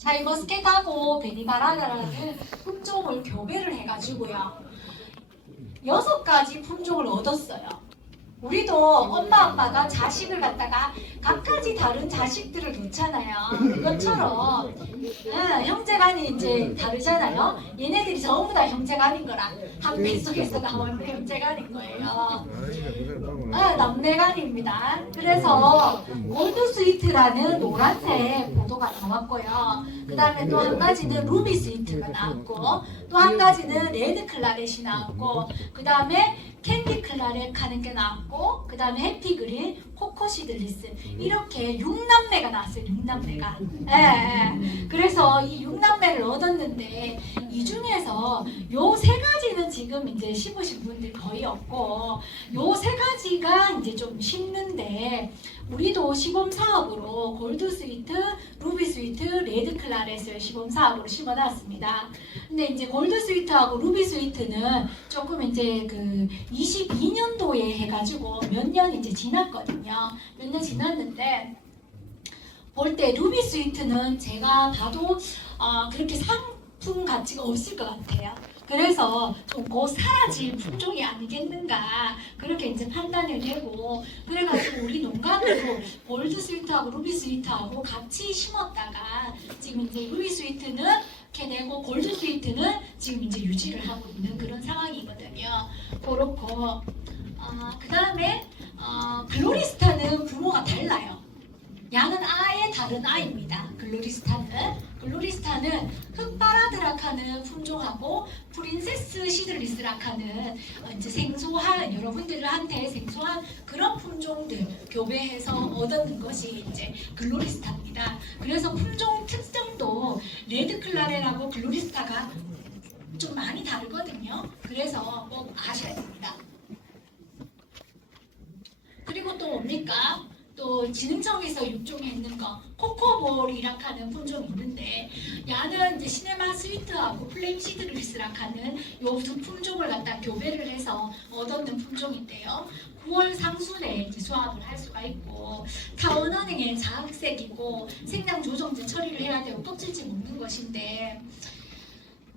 샤인머스켓하고 베니바라라는 품종을 교배를 해가지고요. 6가지 품종을 얻었어요. 우리도 엄마 아빠가 자식을 갖다가 각가지 다른 자식들을 놓잖아요. 그것처럼 형제간이 이제 다르잖아요. 얘네들이 전부 다 형제간인 거라 한 뱃속에서 나오는 형제간인 거예요. 남매간입니다. 그래서 골드 스위트라는 노란색 포도가 나왔고요. 그 다음에 또 한 가지는 루비 스위트가 나왔고, 또 한 가지는 레드 클라렛이 나왔고, 그 다음에 캔디 클라렛 하는 게 나왔고, 그 다음에 해피 그린, 코코 시들리스, 이렇게 6남매가 나왔어요. 6남매가. 그래서 이 6남매를 얻었는데, 이 중에서 요 3가지는 지금 이제 심으신 분들 거의 없고, 요 3가지가 이제 좀 심는데, 우리도 시범 사업으로 골드 스위트, 루비 스위트, 레드 클라렛을 시범 사업으로 심어놨습니다. 근데 이제 골드 스위트하고 루비 스위트는 조금 이제 그 22년도에 해가지고 몇 년 이제 지났거든요. 몇 년 지났는데 볼 때 루비 스위트는 제가 봐도 그렇게 상품 가치가 없을 것 같아요. 그래서 좀 곧 사라질 품종이 아니겠는가 그렇게 이제 판단을 되고, 그래가지고 우리 농가도 골드 스위트하고 루비 스위트하고 같이 심었다가 지금 이제 루비 스위트는 이렇게 내고 골드 스위트는 지금 이제 유지를 하고 있는 그런 상황이거든요. 그렇고 그 다음에 글로리스타는 부모가 달라요. 양은 아예 다른 아이입니다. 글로리스타는 흑바라드락하는 품종하고 프린세스 시들리스락하는 이제 생소한, 여러분들한테 생소한 그런 품종들 교배해서 얻었는 것이 이제 글로리스타입니다. 그래서 품종 특성도 레드 클라렛하고 글로리스타가 좀 많이 다르거든요. 그래서 꼭 아셔야 됩니다. 그리고 또 뭡니까? 또 지능청에서 육종했는 거 코코볼이라고 하는 품종이 있는데, 야는 이제 시네마 스위트하고 플레임 시드리스라고 하는 요 두 품종을 갖다 교배를 해서 얻었는 품종인데요. 9월 상순에 이제 수확을 할 수가 있고, 타원은행의 자학색이고 생장 조정제 처리를 해야 되고 껍질째 먹는 것인데,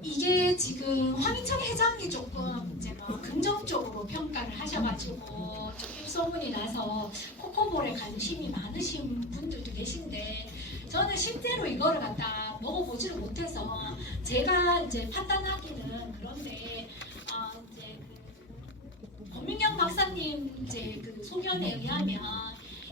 이게 지금 황인철 회장이 조금 이제 뭐 긍정적으로 평가를 하셔가지고 좀 입소문이 나서 코코볼에 관심이 많으신 분들도 계신데, 저는 실제로 이거를 갖다 먹어보지를 못해서 제가 이제 판단하기는 그런데 이제 그 권민경 박사님 이제 그 소견에 의하면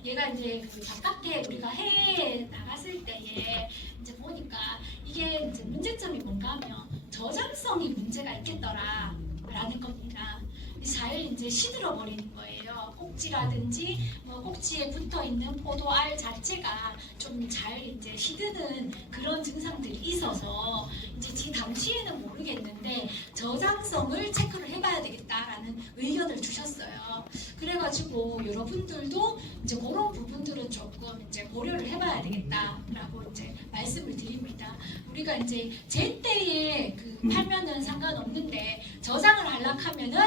얘가 이제 그 바깥에 우리가 해외에 나갔을 때에 이제 보니까 이게 이제 문제점이 뭔가 하면 저장성이 문제가 있겠더라 라는 겁니다. 잘 이제 시들어 버리는 거예요. 꼭지라든지 뭐 꼭지에 붙어 있는 포도알 자체가 좀 잘 이제 시드는 그런 증상들이 있어서 이제 당시에는 모르겠는데 저장성을 체크를 해봐야 되겠다라는 의견을 주셨어요. 그래가지고 여러분들도 이제 그런 부분들은 조금 이제 고려를 해봐야 되겠다라고 이제 말씀을 드립니다. 우리가 이제 제때에 그 팔면은 상관없는데 저장을 하려고 하면은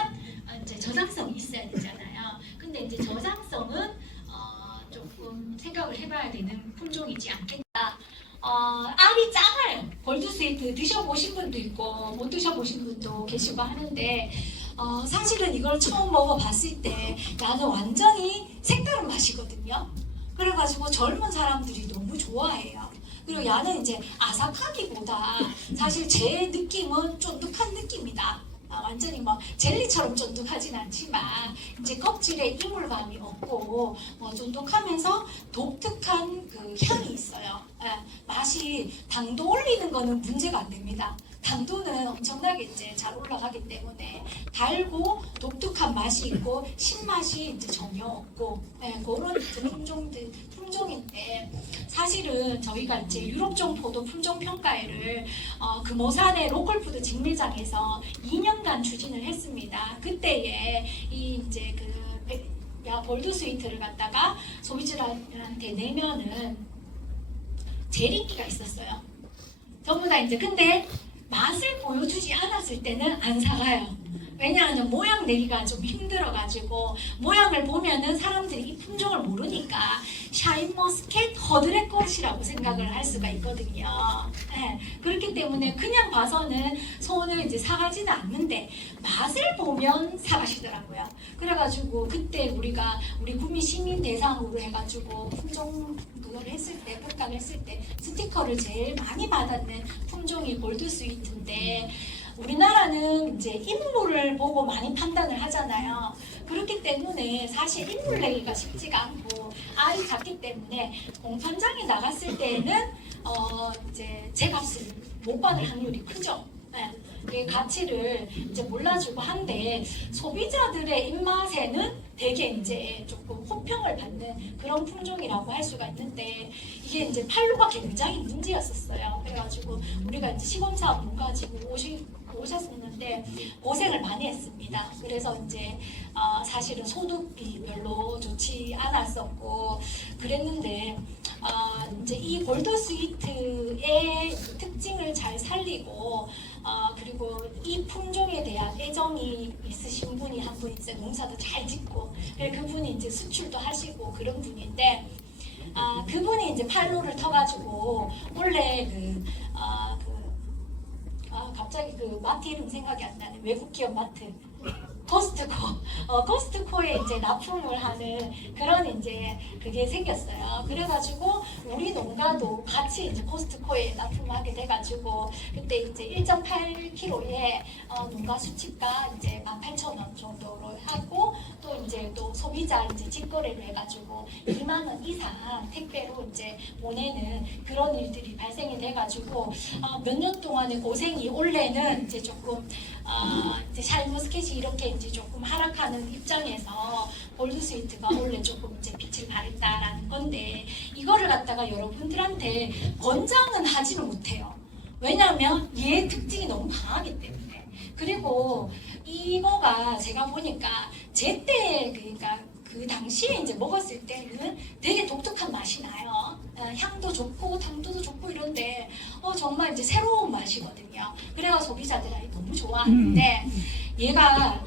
이제 저장성이 있어야 되잖아요. 근데 이제 저장성은 조금 생각을 해봐야 되는 품종이지 않겠나. 알이 작아요. 골드 스위트 드셔보신 분도 있고 못 드셔보신 분도 계시고 하는데, 사실은 이걸 처음 먹어봤을 때 나는 완전히 색다른 맛이거든요. 그래가지고 젊은 사람들이 너무 좋아해요. 그리고 야는 이제 아삭하기보다 사실 제 느낌은 쫀득한 느낌이다. 완전히 뭐 젤리처럼 쫀득하진 않지만 이제 껍질에 이물감이 없고 쫀득하면서 독특한 그 향이 있어요. 맛이 당도 올리는 거는 문제가 안 됩니다. 당도는 엄청나게 이제 잘 올라가기 때문에 달고 독특한 맛이 있고 신맛이 이제 전혀 없고 그런 이제 품종인데, 사실은 저희가 이제 유럽종 포도 품종 평가회를 금호산의 로컬푸드 직밀장에서 2년간 추진을 했습니다. 그때에 이 이제 그 골드 스위트를 갖다가 소비자들한테 내면은 재림기가 있었어요. 전부 다 이제 근데 맛을 보여주지 않았을 때는 안 사가요. 왜냐하면 모양 내기가 좀 힘들어가지고 모양을 보면은 사람들이 이 품종을 모르니까 샤인머스켓 허드렛꽃이라고 생각을 할 수가 있거든요. 네, 그렇기 때문에 그냥 봐서는 손을 이제 사가지는 않는데 맛을 보면 사가시더라고요. 그래가지고 그때 우리가 우리 구미 시민 대상으로 해가지고 품종 그걸 했을 때 평가를 했을 때 스티커를 제일 많이 받았는 품종이 골드 스위트인데. 우리나라는 이제 인물을 보고 많이 판단을 하잖아요. 그렇기 때문에 사실 인물 내기가 쉽지가 않고 알이 작기 때문에 공판장에 나갔을 때는 이제 제 값을 못 받을 확률이 크죠. 네. 그 가치를 이제 몰라주고 한데 소비자들의 입맛에는 되게 이제 조금 호평을 받는 그런 품종이라고 할 수가 있는데 이게 이제 판로가 굉장히 문제였었어요. 그래가지고 우리가 이제 시범사업 못 가지고 오셨었는데 고생을 많이 했습니다. 그래서 이제 사실은 소득이 별로 좋지 않았었고 그랬는데 이제 이 골드 스위트의 특징을 잘 살리고 그리고 이 품종에 대한 애정이 있으신 분이 한 분 이제 농사도 잘 짓고 그분이 이제 수출도 하시고 그런 분인데 그분이 이제 판로를 터가지고 원래 갑자기 그 마트 이름 생각이 안 나네. 외국 기업 마트. 코스트코에 이제 납품을 하는 그런 이제 그게 생겼어요. 그래가지고 우리 농가도 같이 이제 코스트코에 납품하게 돼가지고 그때 이제 1.8kg에 농가 수치가 이제 18,000원 정도로 하고 또 이제 또 소비자 이제 직거래를 해가지고 2만 원 이상 택배로 이제 보내는 그런 일들이 발생이 돼가지고 몇 년 동안의 고생이 올해는 이제 조금 이제 샤인머스켓이 이렇게 이제 조금 하락하는 입장에서 골드 스위트가 원래 조금 이제 빛을 발했다라는 건데 이거를 갖다가 여러분들한테 권장은 하지는 못해요. 왜냐하면 얘의 특징이 너무 강하기 때문에. 그리고 이거가 제가 보니까 제때 그러니까 그 당시에 이제 먹었을 때는 되게 독특한 맛이 나요. 향도 좋고 당도도 좋고 이런데 정말 이제 새로운 맛이거든요. 그래서 소비자들이 너무 좋아하는데 얘가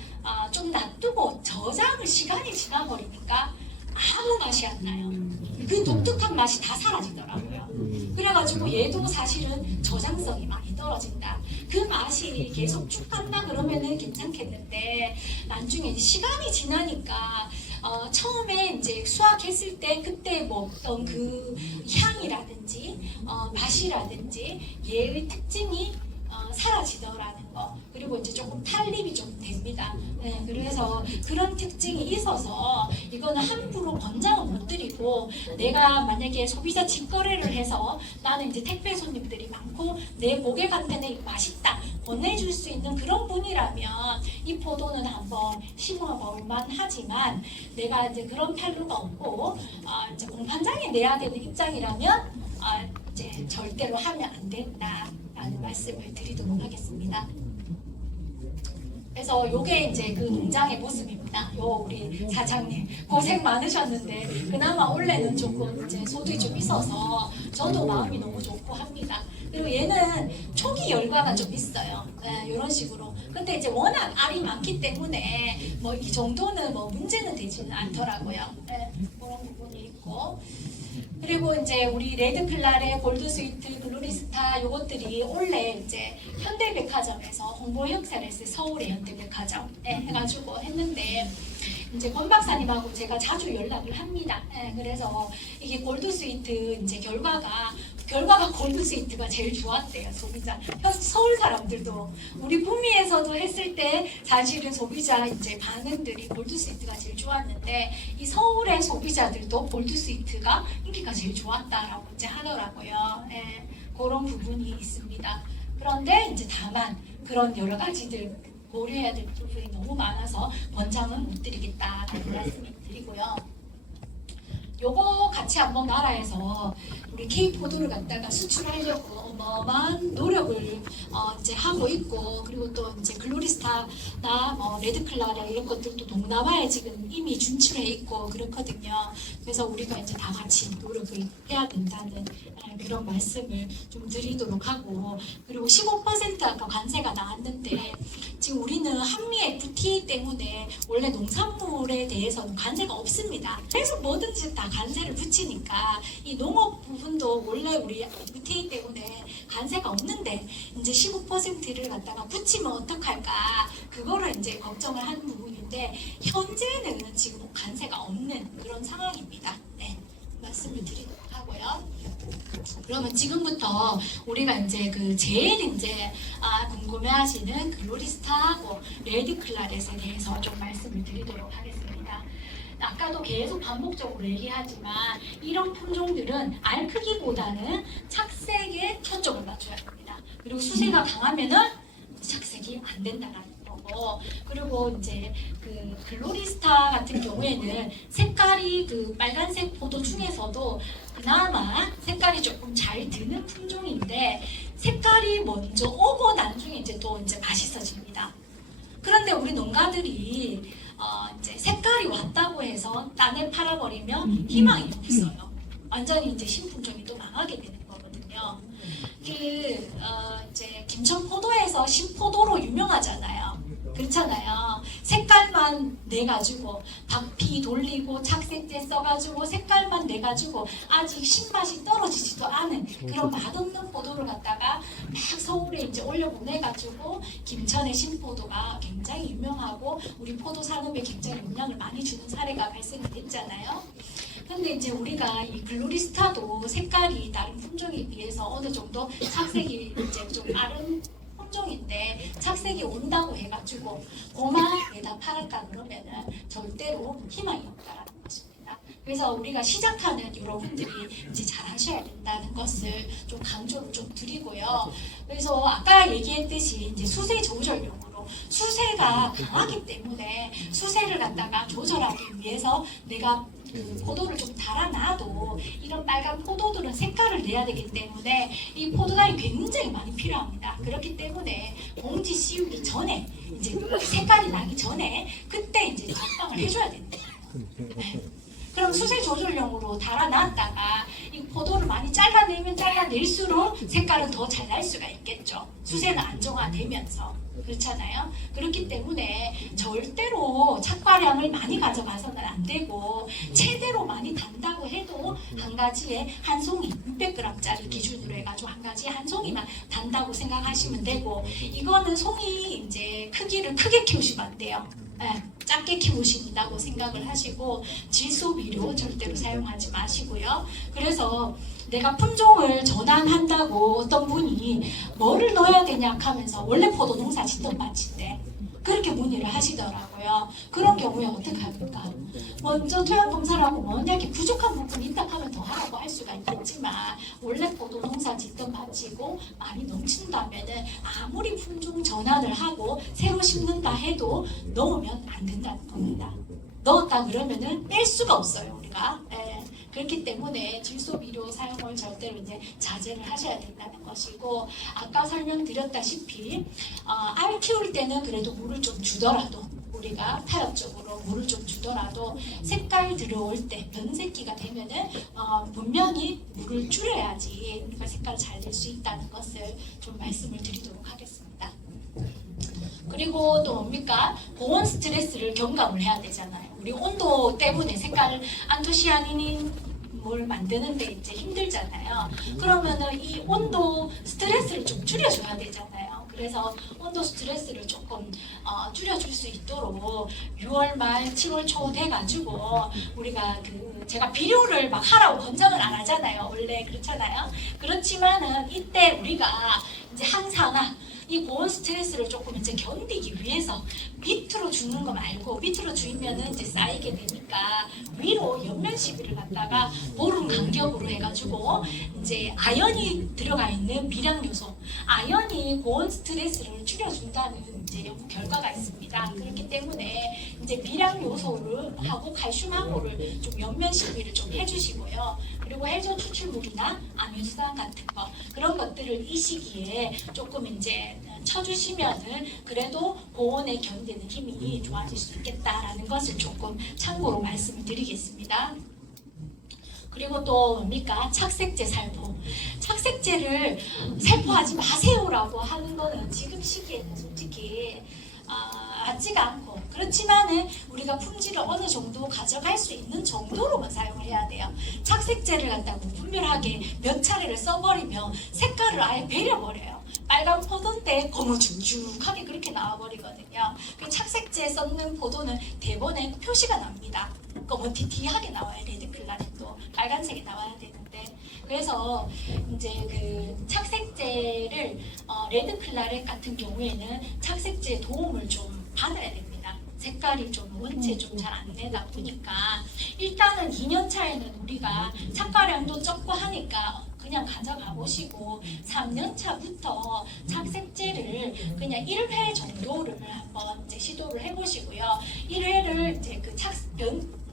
좀 놔두고 저장을 시간이 지나버리니까 아무 맛이 안 나요. 그 독특한 맛이 다 사라지더라고요. 그래가지고 얘도 사실은 저장성이 많이 떨어진다. 그 맛이 계속 쭉 간다 그러면은 괜찮겠는데 나중에 시간이 지나니까 처음에 이제 수확했을 때 그때 먹던 그 향이라든지 맛이라든지 얘의 특징이 사라지더라는 거. 그리고 이제 조금 탄립이 좀 됩니다. 네, 그래서 그런 특징이 있어서 이거는 함부로 권장은 못 드리고 내가 만약에 소비자 직거래를 해서 나는 이제 택배 손님들이 많고 내 고객한테는 맛있다 권해줄 수 있는 그런 분이라면 이 포도는 한번 심어볼 만하지만 내가 이제 그런 판로가 없고 이제 공판장에 내야 되는 입장이라면 이제 절대로 하면 안 된다라는 말씀을 드리도록 하겠습니다. 그래서 요게 이제 그 농장의 모습입니다. 요 우리 사장님 고생 많으셨는데 그나마 원래는 조금 이제 소득이 좀 있어서 저도 마음이 너무 좋고 합니다. 그리고 얘는 초기 열과가 좀 있어요. 이런 식으로. 근데 이제 워낙 알이 많기 때문에 뭐 이 정도는 뭐 문제는 되지는 않더라고요. 그런 부분이 있고. 그리고 이제 우리 레드클라레, 골드스위트, 블루리스타 요것들이 원래 이제 현대백화점에서 홍보 행사를 했어요. 서울의 현대백화점에 해가지고 했는데 이제 권 박사님하고 제가 자주 연락을 합니다. 그래서 이게 골드스위트 이제 결과가 골드스위트가 제일 좋았대요. 소비자 서울 사람들도 우리 구미에서도 했을 때 사실은 소비자 이제 반응들이 골드스위트가 제일 좋았는데 이 서울의 소비자들도 골드스위트가 인기가 제일 좋았다라고 이제 하더라고요. 그런 부분이 있습니다. 그런데 이제 다만 그런 여러 가지들 고려해야 될 부분이 너무 많아서 권장은 못 드리겠다라는 말씀을 드리고요. 요거 같이 한번 나라에서 우리 K포도를 갖다가 수출하려고 어마어마한 노력을 이제 하고 있고, 그리고 또 이제 글로리스타나 뭐 레드클라레 이런 것들도 동남아에 지금 이미 준출해 있고 그렇거든요. 그래서 우리가 이제 다 같이 노력을 해야 된다는 그런 말씀을 좀 드리도록 하고, 그리고 15% 아까 관세가 나왔는데 지금 우리는 한미 FTA 때문에 원래 농산물에 대해서는 관세가 없습니다. 그래서 뭐든지 다 관세를 붙이니까 이 농업 부분도 원래 우리 FTA 때문에 관세가 없는데 이제 15%를 갖다가 붙이면 어떡할까, 그거를 이제 걱정을 하는 부분인데 현재는 지금 관세가 없는 그런 상황입니다. 네, 말씀을 드리도록 하고요. 그러면 지금부터 우리가 이제 제일 이제 궁금해하시는 글로리스타하고 레드클라렛에 대해서 좀 말씀을 드리도록 하겠습니다. 아까도 계속 반복적으로 얘기하지만 이런 품종들은 알 크기보다는 착색에 초점을 맞춰야 됩니다. 그리고 수세가 강하면은 착색이 안 된다라는 거고, 그리고 이제 글로리스타 같은 경우에는 색깔이 빨간색 포도 중에서도 그나마 색깔이 조금 잘 드는 품종인데 색깔이 먼저 오고 나중에 이제 또 이제 맛있어집니다. 그런데 우리 농가들이 이제 색깔이 왔다고 해서 딴에 팔아버리면 희망이 없어요. 완전히 이제 신품종이 또 망하게 되는 거거든요. 이제 김천포도에서 신포도로 유명하잖아요. 그렇잖아요. 색깔만 내가지고 박피 돌리고 착색제 써가지고 색깔만 내가지고 아직 신맛이 떨어지지도 않은 그런 맛없는 포도를 갖다가 막 서울에 이제 올려보내가지고 김천의 신포도가 굉장히 유명하고 우리 포도 산업에 굉장히 영향을 많이 주는 사례가 발생이 됐잖아요. 근데 이제 우리가 이 글로리스타도 색깔이 다른 품종에 비해서 어느 정도 착색이 이제 좀 빠른 품종인데 착색이 온다고 해가지고 고만에다 팔았다 그러면은 절대로 희망이 없다라는 것입니다. 그래서 우리가 시작하는 여러분들이 이제 잘 하셔야 된다는 것을 좀 강조를 좀 드리고요. 그래서 아까 얘기했듯이 이제 수세 조절용으로 수세가 강하기 때문에 수세를 갖다가 조절하기 위해서 내가 포도를 좀 달아놔도 이런 빨간 포도들은 색깔을 내야 되기 때문에 이 포도당이 굉장히 많이 필요합니다. 그렇기 때문에 봉지 씌우기 전에 이제 색깔이 나기 전에 그때 이제 적당을 해줘야 됩니다. 네. 그럼 수세 조절용으로 달아놨다가 이 포도를 많이 잘라내면 잘라낼수록 색깔은 더 잘 날 수가 있겠죠. 수세는 안정화되면서. 그렇잖아요. 그렇기 때문에 절대로 착과량을 많이 가져가서는 안 되고 최대로 많이 단다고 해도 한 가지에 한 송이 600g짜리 기준으로 해가지고 한 가지에 한 송이만 단다고 생각하시면 되고, 이거는 송이 이제 크기를 크게 키우시면 안 돼요. 네, 작게 키우신다고 생각을 하시고 질소비료 절대로 사용하지 마시고요. 그래서 내가 품종을 전환한다고 어떤 분이 뭐를 넣어야 되냐 하면서 원래 포도 농사 짓던 밭인데 그렇게 문의를 하시더라고요. 그런 경우에 어떻게 합니까? 먼저 토양 검사를 하고 만약에 부족한 부분이 있다 하면 더 하라고 할 수가 있겠지만 원래 포도 농사 짓던 밭이고 많이 넘친다면은 아무리 품종 전환을 하고 새로 심는다 해도 넣으면 안 된다는 겁니다. 넣었다 그러면은 뺄 수가 없어요, 우리가. 네. 그렇기 때문에 질소비료 사용을 절대로 이제 자제를 하셔야 된다는 것이고, 아까 설명드렸다시피 알 키울 때는 그래도 물을 좀 주더라도 우리가 타협적으로 물을 좀 주더라도 색깔 들어올 때 변색기가 되면은 분명히 물을 줄여야지 우리가 색깔을 잘 낼 수 있다는 것을 좀 말씀을 드리도록 하겠습니다. 그리고 또 뭡니까? 고온 스트레스를 경감을 해야 되잖아요. 우리 온도 때문에 색깔을 안토시아닌을 만드는데 이제 힘들잖아요. 그러면은 이 온도 스트레스를 좀 줄여줘야 되잖아요. 그래서 온도 스트레스를 조금 줄여줄 수 있도록 6월 말 7월 초 돼가지고 우리가 제가 비료를 막 하라고 권장을 안 하잖아요. 원래 그렇잖아요. 그렇지만은 이때 우리가 이제 항산화 이 고온 스트레스를 조금 이제 견디기 위해서 밑으로 주는 거 말고, 밑으로 주면은 이제 쌓이게 되니까 위로 옆면 시비를 갖다가 보름 간격으로 해가지고 이제 아연이 들어가 있는 미량 요소, 아연이 고온 스트레스를 줄여준다는 이제 연구 결과가 있습니다. 그렇기 때문에 이제 미량 요소를 하고 칼슘하고를 좀 연면 식비를 좀 해주시고요. 그리고 해저 추출물이나 아미노산 같은 거 그런 것들을 이 시기에 조금 이제 쳐주시면은 그래도 고온에 견디는 힘이 좋아질 수 있겠다라는 것을 조금 참고로 말씀을 드리겠습니다. 그리고 또 뭡니까? 착색제 살포. 착색제를 살포하지 마세요라고 하는 거는 지금 시기에는 솔직히 맞지가 않고, 그렇지만은 우리가 품질을 어느 정도 가져갈 수 있는 정도로만 사용을 해야 돼요. 착색제를 갖다가 무분별하게 몇 차례를 써버리면 색깔을 아예 배려버려요. 빨간 포도인데 거무죽죽하게 그렇게 나와버리거든요. 그 착색제 썼는 포도는 대본에 표시가 납니다. 거무티티하게 나와요. 레드클라렛도 빨간색이 나와야 되는데, 그래서 이제 그 착색제를 레드클라렛 같은 경우에는 착색제 도움을 좀 받아야 됩니다. 색깔이 좀 원체 좀 잘 안 내다 보니까 일단은 2년 차에는 우리가 착과량도 적고 하니까 그냥 가져가 보시고 3년 차부터 착색제를 그냥 1회 정도를 한번 이제 시도를 해보시고요. 1회를 이제 그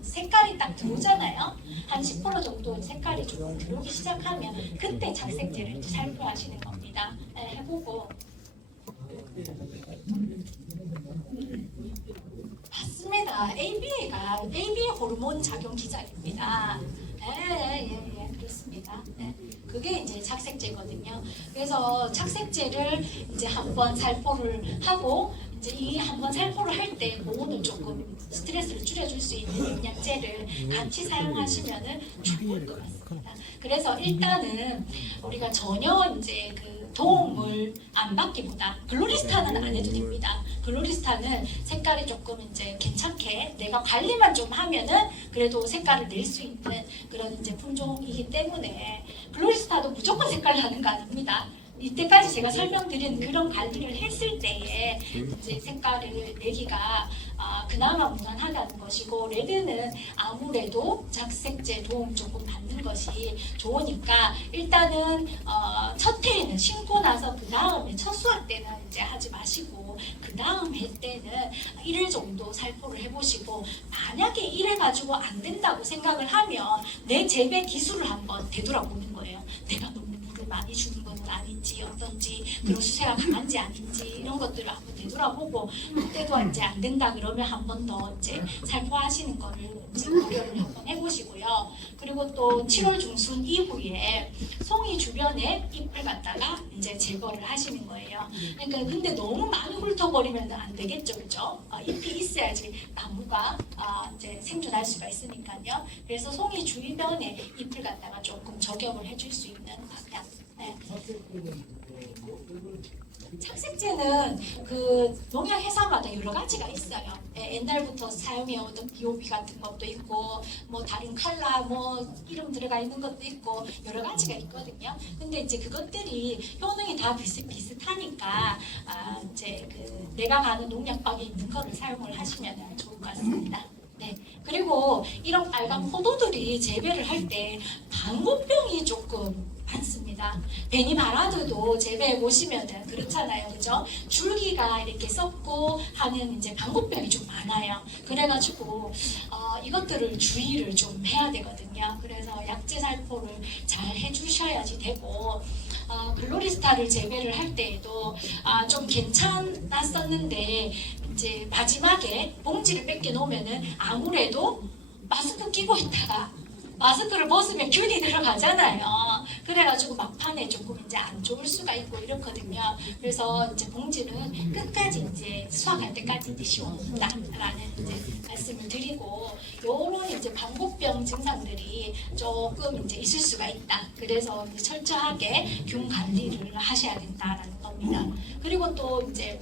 색깔이 딱 들어오잖아요. 한 10% 정도 색깔이 조금 들어오기 시작하면 그때 착색제를 살포하시는 겁니다. 네, 해보고. 맞습니다. ABA 호르몬 작용 기작입니다. 예, 그렇습니다. 네. 그게 이제 착색제거든요. 그래서 착색제를 이제 한번 살포를 하고 이제 이 한번 살포를 할 때 고온을 조금 스트레스를 줄여줄 수 있는 영양제를 같이 사용하시면은 좋을 것 같습니다. 그래서 일단은 우리가 전혀 이제 그 도움을 안 받기보다 글로리스탄은 안 해도 됩니다. 글로리스탄은 색깔이 조금 이제 괜찮게 내가 관리만 좀 하면은 그래도 색깔을 낼 수 있는 그런 이제 품종이기 때문에 글로리스탄도 무조건 색깔 나는 거 아닙니다. 이때까지 제가 설명드린 그런 관리를 했을 때에 이제 색깔을 내기가 그나마 무난하다는 것이고, 레드는 아무래도 착색제 도움 조금 받는 것이 좋으니까 일단은 첫 해에는 심고 나서 그 다음에 첫 수확 때는 이제 하지 마시고 그 다음 해 때는 1회 정도 살포를 해보시고, 만약에 이래 가지고 안 된다고 생각을 하면 내 재배 기술을 한번 되돌아보는 거예요. 내가 너무 물을 많이 주는 건 아닌지 어떤지, 그런 수세가 강한지 아닌지 이런 것들을 한번 되돌아보고, 그때도 이제 안 된다 그러면 한 번 더 이제 살포하시는 거를 이제 고려를 한번 해보시고요. 그리고 또 7월 중순 이후에 송이 주변에 잎을 갖다가 이제 제거를 하시는 거예요. 그러니까 근데 너무 많이 훑어버리면 안 되겠죠, 그죠? 잎이 있어야지 나무가 이제 생존할 수가 있으니까요. 그래서 송이 주변에 잎을 갖다가 조금 저격을 해줄 수 있는 방향. 네. 착색제는 그 농약 회사마다 여러 가지가 있어요. 옛날부터 사용해오던 비오비 같은 것도 있고, 뭐 다른 칼라 뭐 이름 들어가 있는 것도 있고 여러 가지가 있거든요. 근데 이제 그것들이 효능이 다 비슷하니까 이제 그 내가 가는 농약방에 있는 거를 사용을 하시면 좋을 것 같습니다. 네. 그리고 이런 빨간 포도들이 재배를 할 때 방구병이 조금 많습니다. 베니바라드도 재배해 보시면은 그렇잖아요, 그죠? 줄기가 이렇게 썩고 하는 이제 방구병이 좀 많아요. 그래가지고 이것들을 주의를 좀 해야 되거든요. 그래서 약재 살포를 잘 해주셔야지 되고, 글로리스타를 재배를 할 때에도 좀 괜찮았었는데 이제 마지막에 봉지를 뺏겨 놓으면은 아무래도 마스크 끼고 있다가 마스크를 벗으면 균이 들어가잖아요. 그래가지고 막판에 조금 이제 안 좋을 수가 있고 이렇거든요. 그래서 이제 봉지는 끝까지 이제 수확할 때까지 이제 씌워놓는다라는 이제 말씀을 드리고, 요런 이제 방구병 증상들이 조금 이제 있을 수가 있다. 그래서 이제 철저하게 균 관리를 하셔야 된다라는 겁니다. 그리고 또 이제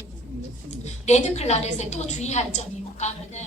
레드클라렛에 또 주의할 점이 뭔가 하면은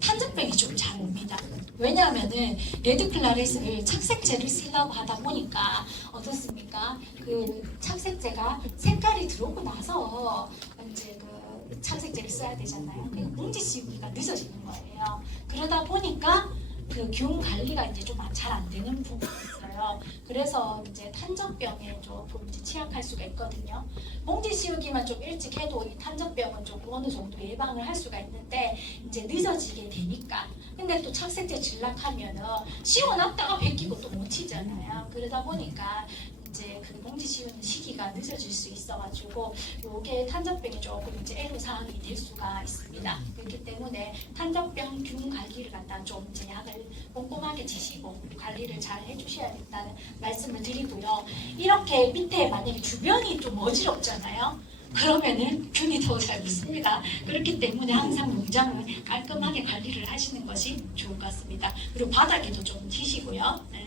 탄저병이 좀 잘 옵니다. 왜냐하면은 레드클라렛을 착색제를 쓰려고 하다 보니까 어떻습니까? 그 착색제가 색깔이 들어오고 나서 이제 그 착색제를 써야 되잖아요. 그러니까 봉지 씌우기가 늦어지는 거예요. 그러다 보니까 그 균 관리가 이제 좀 잘 안 되는 부분이 있어요. 그래서 이제 탄저병에 조금 이제 취약할 수가 있거든요. 봉지 씌우기만 좀 일찍 해도 이 탄저병은 좀 어느 정도 예방을 할 수가 있는데 이제 늦어지게 되니까. 근데 또 착색제 진락하면은 씌워놨다가 벗기고 또 못 치잖아요. 그러다 보니까 이제 그 봉지 씌우는 시기가 늦어질 수 있어가지고 요게 탄저병이 조금 이제 애로사항이 될 수가 있습니다. 그렇기 때문에 탄저병 균 관리를 갖다 좀 이제 약을 꼼꼼하게 지시고 관리를 잘 해주셔야겠다는 말씀을 드리고요. 이렇게 밑에 만약에 주변이 좀 어지럽잖아요. 그러면은 균이 더 잘 붙습니다. 그렇기 때문에 항상 농장을 깔끔하게 관리를 하시는 것이 좋을 것 같습니다. 그리고 바닥에도 좀 튀시고요. 네.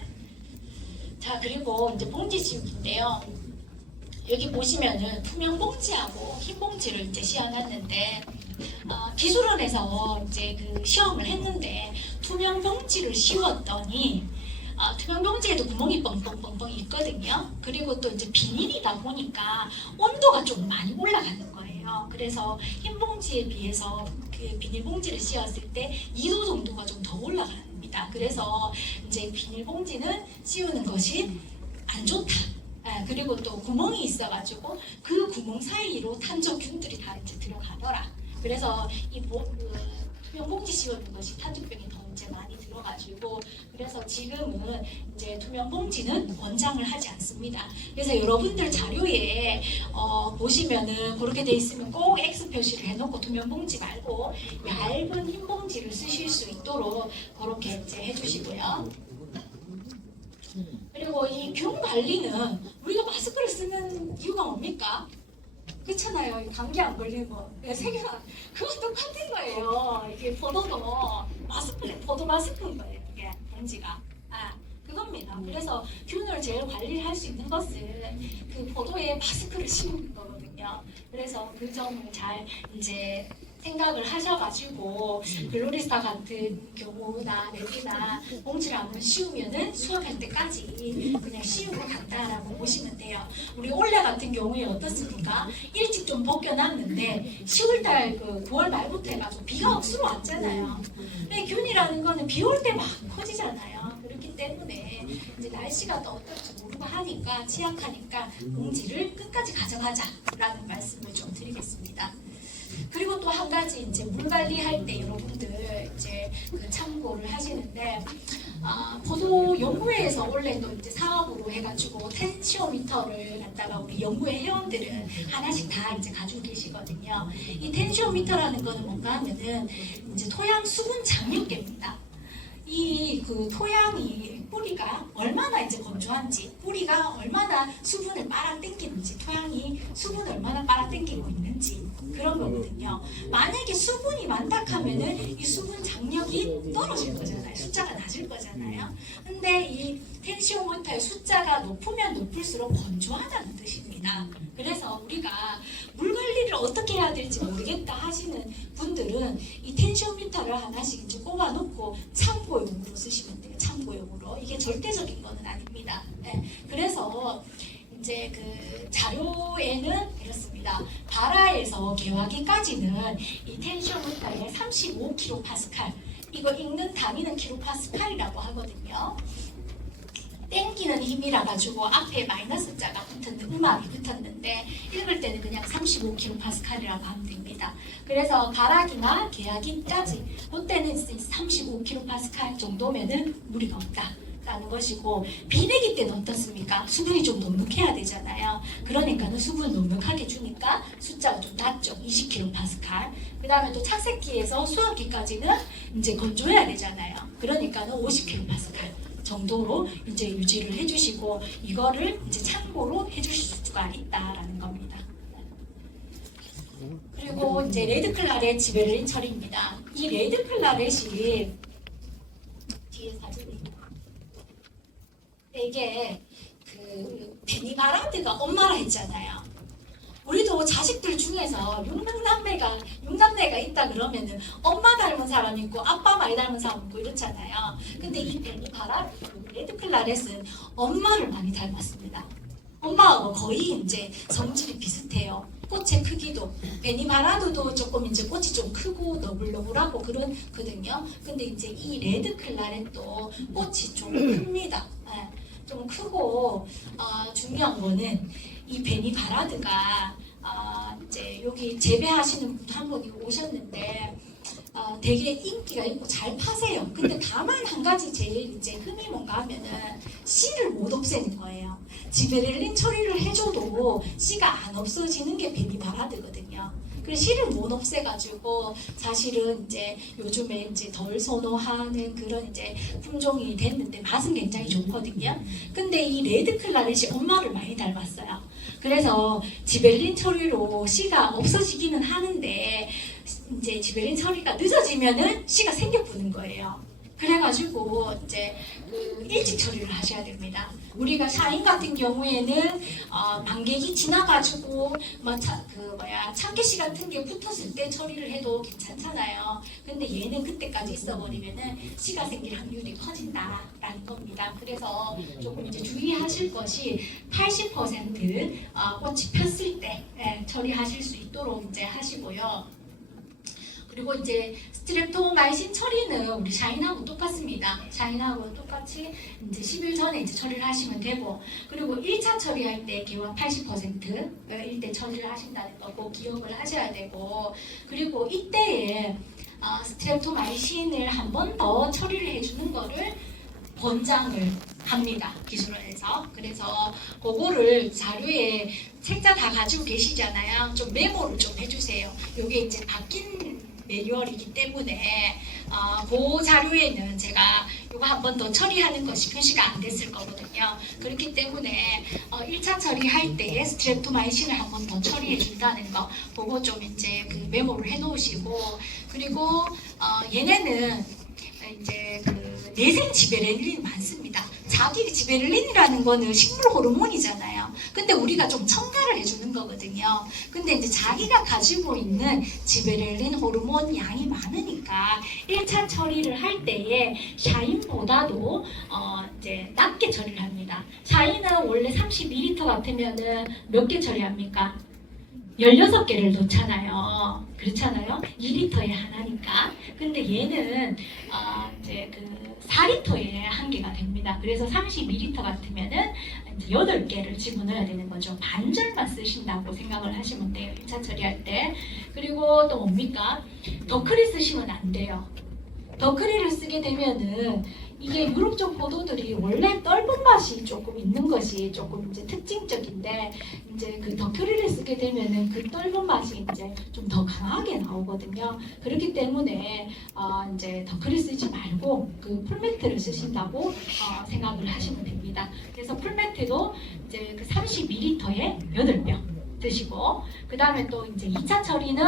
자, 그리고 이제 봉지 씌우기인데요. 여기 보시면은 투명 봉지하고 흰 봉지를 이제 씌워놨는데 기술원에서 이제 그 시험을 했는데 투명 봉지를 씌웠더니 투명 봉지에도 구멍이 뻥뻥뻥뻥 있거든요. 그리고 또 이제 비닐이다 보니까 온도가 좀 많이 올라가는 거예요. 그래서 흰 봉지에 비해서 그 비닐 봉지를 씌웠을 때 2도 정도가 좀 더 올라가는. 그래서 이제 비닐봉지는 씌우는 것이 안 좋다. 그리고 또 구멍이 있어가지고 그 구멍 사이로 탄저균들이 다 이제 들어가더라. 그래서 이 투명 봉지 씌우는 것이 탄저병이 더 이제 많이 들어가지고 그래서 지금은 이제 투명 봉지는 권장을 하지 않습니다. 그래서 여러분들 자료에 보시면은 그렇게 돼 있으면 꼭 X 표시를 해놓고 투명 봉지 말고 얇은 흰 봉지를 쓰실 수 있도록 그렇게 이제 해주시고요. 그리고 이 균 관리는 우리가 마스크를 쓰는 이유가 뭡니까? 그렇잖아요. 감기 안 걸리고 세계가 그거 똑같은 거예요. 이게 포도도 포도 마스크인 거예요. 이게 봉지가 그겁니다. 그래서 균을 제일 관리를 할 수 있는 것은 그 포도에 마스크를 씌우는 거거든요. 그래서 그 점을 잘 이제 생각을 하셔가지고 글로리스타 같은 경우나 레디나 봉지를 한번 씌우면은 수확할 때까지 그냥 씌우고 간다라고 보시면 돼요. 우리 올해 같은 경우에 어떻습니까? 일찍 좀 벗겨놨는데 10월달 그 9월 말부터 해가지고 비가 억수로 왔잖아요. 근데 균이라는 거는 비 올 때 막 커지잖아요. 그렇기 때문에 이제 날씨가 또 어떨지 모르고 하니까 취약하니까 봉지를 끝까지 가져가자라는 말씀을 좀 드리겠습니다. 그리고 또 한 가지 이제 물 관리할 때 여러분들 이제 그 참고를 하시는데 포도 연구회에서 원래도 이제 사업으로 해가지고 텐시오미터를 갖다가 우리 연구회 회원들은 하나씩 다 이제 가지고 계시거든요. 이 텐시오미터라는 거는 뭔가 하면은 이제 토양 수분 장력계입니다. 이 그 토양이 뿌리가 얼마나 이제 건조한지, 뿌리가 얼마나 수분을 빨아당기는지, 토양이 수분을 얼마나 빨아당기고 있는지 그런 거거든요. 만약에 수분이 많다 하면은 이 수분 장력이 떨어질 거잖아요. 숫자가 낮을 거잖아요. 근데 이 텐시오미터의 숫자가 높으면 높을수록 건조하다는 뜻입니다. 그래서 우리가 물 관리를 어떻게 해야 될지 모르겠다 하시는 분들은 이 텐시오미터를 하나씩 이제 꼽아놓고 참고용으로 쓰시면 돼요. 참고용으로. 이게 절대적인 거는 아닙니다. 네. 그래서 이제 그 자료에는 이렇습니다. 발화에서 개화기까지는 이 텐시오미터에 35kPa 이거 읽는 단위는 킬로파스칼이라고 하거든요. 땡기는 힘이라 가지고 앞에 마이너스 자가 붙었는데 음압이 붙었는데 읽을 때는 그냥 35kPa이라고 하면 됩니다. 그래서 발화기나 개화기까지 이때는 35kPa 정도면은 무리가 없다라는 것이고 비내기 때는 어떻습니까? 수분이 좀 넉넉해야 되잖아요. 그러니까는 수분 넉넉하게 주니까 숫자가 좀 낮죠. 20kPa. 그 다음에 또 착색기에서 수압기까지는 이제 건조해야 되잖아요. 그러니까는 50kPa. 정도로 이제 유지를 해주시고 이거를 이제 참고로 해주실 수가 있다라는 겁니다. 그리고 이제 레드클라렛 지베렐린 처리입니다. 이 레드클라렛이 뒤에 사진이 이게 그 베니바라드가 엄마라 했잖아요. 우리도 자식들 중에서 육남매가 있다 그러면은 엄마 닮은 사람 있고 아빠 많이 닮은 사람 있고 이렇잖아요. 근데 이 베니바라드 레드클라렛은 엄마를 많이 닮았습니다. 엄마하고 거의 이제 성질이 비슷해요. 꽃 꽃의 크기도 베니바라도도 조금 이제 꽃이 좀 크고 너블너블하고 그렇거든요. 근데 이제 이 레드 클라렛도 꽃이 좀 큽니다. 예, 좀 크고 중요한 거는 이 베니바라드가 이제 여기 재배하시는 분 한 분이 오셨는데 되게 인기가 있고 잘 파세요. 근데 다만 한 가지 제일 이제 흠이 뭔가 하면은 씨를 못 없애는 거예요. 지베렐린 처리를 해줘도 씨가 안 없어지는 게 베니바라드거든요. 그래서 씨를 못 없애가지고 사실은 이제 요즘에 이제 덜 선호하는 그런 이제 품종이 됐는데 맛은 굉장히 좋거든요. 근데 이 레드 클라렛이 엄마를 많이 닮았어요. 그래서 지벨린 처리로 씨가 없어지기는 하는데 이제 지벨린 처리가 늦어지면은 씨가 생겨부는 거예요. 그래가지고 이제 일찍 처리를 하셔야 됩니다. 우리가 샤인 같은 경우에는 반객이 지나가지고 참깨씨 같은 게 붙었을 때 처리를 해도 괜찮잖아요. 근데 얘는 그때까지 있어버리면은 씨가 생길 확률이 커진다라는 겁니다. 그래서 조금 이제 주의하실 것이 80% 꽃이 폈을 때 처리하실 수 있도록 이제 하시고요. 그리고 이제 스트랩토마이신 처리는 우리 샤인하고 똑같습니다. 샤인하고 똑같이 이제 10일 전에 이제 처리를 하시면 되고, 그리고 1차 처리할 때 기원 80%일 때 처리를 하신다는 거 꼭 기억을 하셔야 되고, 그리고 이때에 스트랩토마이신을 한 번 더 처리를 해주는 거를 권장을 합니다. 기술원에서. 그래서 그거를 자료에 책자 다 가지고 계시잖아요. 좀 메모를 좀 해주세요. 이게 이제 바뀐 매뉴얼이기 때문에 그 자료에는 제가 이거 한 번 더 처리하는 것이 표시가 안 됐을 거거든요. 그렇기 때문에 1차 처리할 때 스트랩토마이신을 한 번 더 처리해 준다는 거 그거 좀 이제 그 메모를 해 놓으시고, 그리고 얘네는 이제 그 내생 지베렐린이 많습니다. 자기 지베렐린이라는 거는 식물 호르몬이잖아요. 근데 우리가 좀 첨가를 해주는 거거든요. 근데 이제 자기가 가지고 있는 지베렐린 호르몬 양이 많으니까 1차 처리를 할 때에 샤인보다도 이제 낮게 처리를 합니다. 샤인은 원래 30ml 같으면은 몇 개 처리합니까? 16개를 넣잖아요. 그렇잖아요. 2리터에 하나니까. 근데 얘는 이제 그 4리터에 한 개가 됩니다. 그래서 32리터 같으면은 이제 8개를 집어넣어야 되는 거죠. 반절만 쓰신다고 생각을 하시면 돼요. 1차 처리할 때. 그리고 또 뭡니까? 더크리 쓰시면 안 돼요. 더크리를 쓰게 되면은 이게 유럽 쪽 포도들이 원래 떫은 맛이 조금 있는 것이 조금 이제 특징적인데, 이제 그 더크리를 쓰게 되면은 그 떫은 맛이 이제 좀 더 강하게 나오거든요. 그렇기 때문에 이제 더크리 쓰지 말고 그 풀매트를 쓰신다고 생각을 하시면 됩니다. 그래서 풀매트도 이제 그 32리터에 8병 드시고, 그 다음에 또 이제 2차 처리는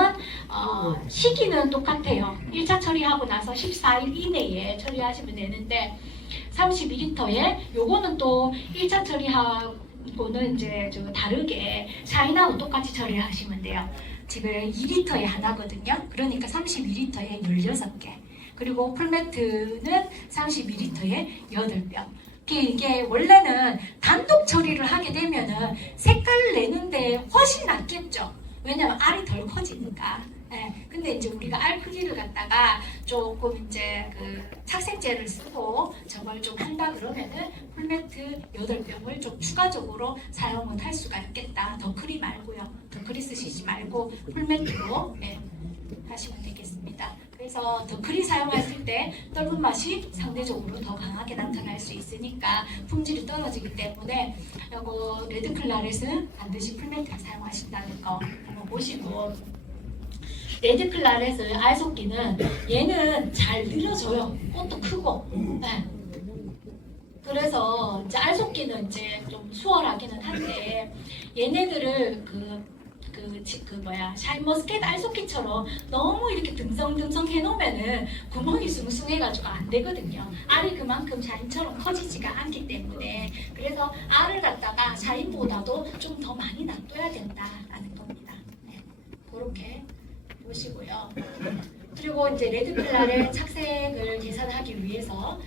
시기는 똑같아요. 1차 처리하고 나서 14일 이내에 처리하시면 되는데, 32리터에 요거는 또 1차 처리하고는 이제 좀 다르게 샤인하고 똑같이 처리하시면 돼요. 지금 2리터에 하나거든요. 그러니까 32리터에 16개. 그리고 풀매트는 32리터에 8병. 이게 원래는 단독 처리를 하게 되면은 색깔을 내는데 훨씬 낫겠죠. 왜냐면 알이 덜 커지니까. 근데 이제 우리가 알 크기를 갖다가 조금 이제 그 착색제를 쓰고 저걸 좀 한다 그러면은 풀매트 8병을 좀 추가적으로 사용을 할 수가 있겠다. 더크리 말고요. 더크리 쓰시지 말고 풀매트로 하시면 되겠습니다. 그래서 더크리 사용했을 때 떫은 맛이 상대적으로 더 강하게 나타날 수 있으니까 품질이 떨어지기 때문에 이거 레드 클라렛은 반드시 풀매트를 사용하신다는 거 한번 보시고, 레드 클라렛을 알속기는 얘는 잘 늘어져요. 꽃도 크고. 그래서 이제 알속기는 이제 좀 수월하기는 한데, 얘네들을 샤인머스켓 알속기처럼 너무 이렇게 듬성듬성 해놓으면은 구멍이 숭숭해가지고 안 되거든요. 알이 그만큼 샤인처럼 커지지가 않기 때문에, 그래서 알을 갖다가 샤인보다도 좀 더 많이 놔둬야 된다라는 겁니다. 그렇게 보시고요. 그리고 이제 레드 클라렛 착색을 계산하기 위해서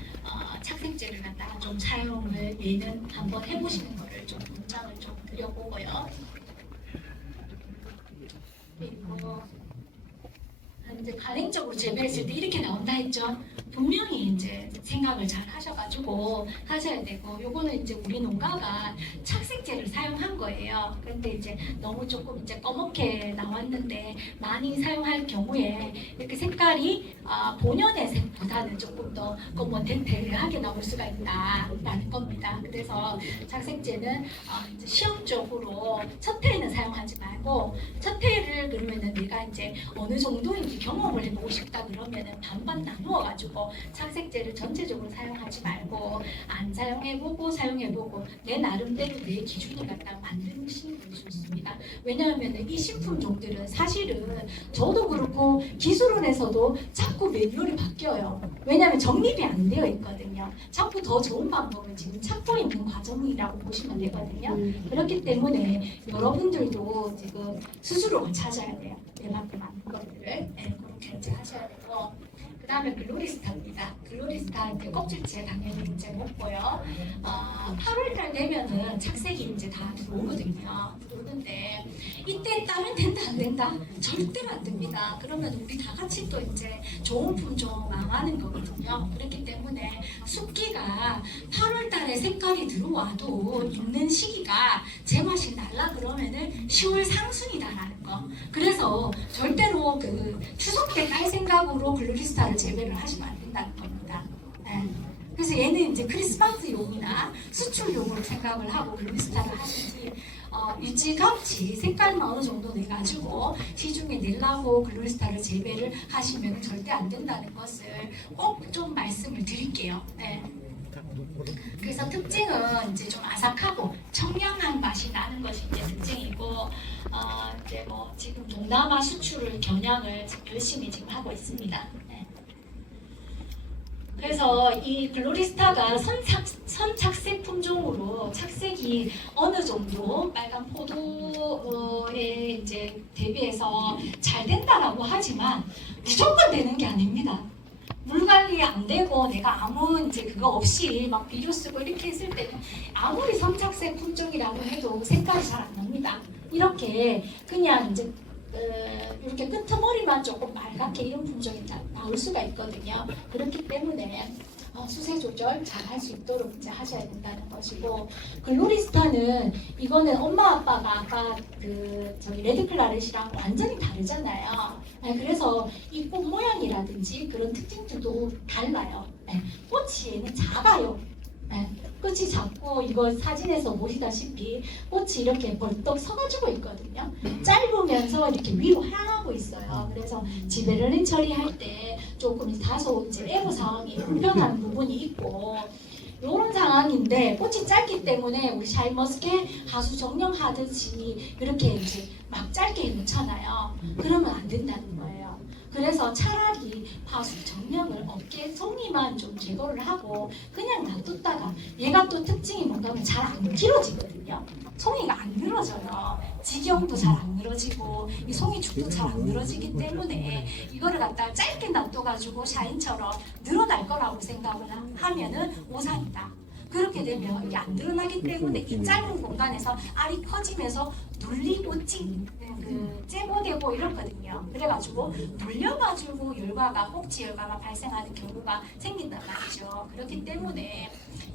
착색제를 갖다가 좀 사용을 얘는 한번 해보시는 거를 좀 권장을 좀 드려보고요. 이제 간행적으로 재배했을 때 이렇게 나온다 했죠. 분명히 이제 생각을 잘 하셔가지고 하셔야 되고, 요거는 이제 우리 농가가 착색제를 사용한 거예요. 근데 이제 너무 조금 이제 검게 나왔는데 많이 사용할 경우에 이렇게 색깔이 본연의 색보다는 조금 더 검은탱탱하게 나올 수가 있다라는 겁니다. 그래서 착색제는 이제 시험적으로 첫 해에는 사용하지 말고, 첫 해를 그러면은 내가 이제 어느 정도인지 경험을 해보고 싶다 그러면은 반반 나누어 가지고 착색제를 전체적으로 사용하지 말고 안 사용해보고 사용해보고 내 나름대로 내 기준을 갖다가 만드시는 게 좋습니다. 왜냐하면 이 식품종들은 사실은 저도 그렇고 기술원에서도 자꾸 매뉴얼이 바뀌어요. 왜냐하면 정립이 안 되어 있거든요. 자꾸 더 좋은 방법을 지금 찾고 있는 과정이라고 보시면 되거든요. 그렇기 때문에 여러분들도 지금 스스로 찾아야 돼요. 내만큼 맞는 것들을. 네, 그렇게 이제 하셔야 되고, 그 다음에 글로리스타입니다. 글로리스타 이제 껍질째 당연히 이제 먹고요. 8월달 되면은 착색이 이제 다 들어오거든요. 들어오는데 이때 따면 된다 안 된다? 절대로 안 됩니다. 그러면 우리 다 같이 또 이제 좋은 품종 망하는 거거든요. 그렇기 때문에 숫기가 8월달에 색깔이 들어와도 있는 시기가 제맛이 날라 그러면은 10월 상순이다라는 거. 그래서 절대로 그 추석 때 딸 생각으로 글로리스타를 재배를 하시면 안 된다는 겁니다. 네. 그래서 얘는 이제 크리스마스용이나 수출용으로 생각을 하고 글로리스타를 하시지, 일찌감치 색깔만 어느 정도 내가지고 시중에 내려고 글로리스타를 재배를 하시면 절대 안 된다는 것을 꼭 좀 말씀을 드릴게요. 네. 그래서 특징은 이제 좀 아삭하고 청량한 맛이 나는 것이 이제 특징이고, 이제 뭐 지금 동남아 수출을 겨냥을 열심히 지금 하고 있습니다. 네. 그래서 이 글로리스타가 선착색 품종으로 착색이 어느 정도 빨간 포도에 이제 대비해서 잘 된다라고 하지만 무조건 되는 게 아닙니다. 물 관리 안 되고 내가 아무 이제 그거 없이 막 비료 쓰고 이렇게 했을 때는 아무리 선착색 품종이라고 해도 색깔이 잘 안 납니다. 이렇게 그냥 이제 이렇게 끄트머리만 조금 빨갛게 이런 품종이 나올 수가 있거든요. 그렇기 때문에 수세 조절 잘 할 수 있도록 이제 하셔야 된다는 것이고, 글로리스타는 이거는 엄마 아빠가 아까 그 저기 레드클라렛이랑 완전히 다르잖아요. 네, 그래서 이 꽃 모양이라든지 그런 특징들도 달라요. 네, 꽃이 얘는 작아요. 네, 끝이 작고 이거 사진에서 보시다시피 꽃이 이렇게 벌떡 서가지고 있거든요. 짧으면서 이렇게 위로 향하고 있어요. 그래서 지베를린 처리할 때 조금 다소 이제 애로사항이 불편한 부분이 있고, 이런 상황인데 꽃이 짧기 때문에 우리 샤인머스켓 하수 정령하듯이 이렇게 이제 막 짧게 해놓잖아요. 그러면 안 된다는 거예요. 그래서 차라리 하수 정령을 어깨 송이만 좀 제거를 하고 그냥 놔뒀다가, 얘가 또 특징이 뭔가 하면 잘 안 길어지거든요. 송이가 안 늘어져요. 지경도 잘 안 늘어지고 이 송이축도 잘 안 늘어지기 때문에 이거를 갖다가 짧게 놔둬가지고 샤인처럼 늘어날 거라고 생각을 하면은 오산이다. 그렇게 되면 이게 안 늘어나기 때문에 이 짧은 공간에서 알이 커지면서 눌리고 째고되고 이렇거든요. 그래가지고 눌려가지고 열과가, 혹지 열과가 발생하는 경우가 생긴단 말이죠. 그렇기 때문에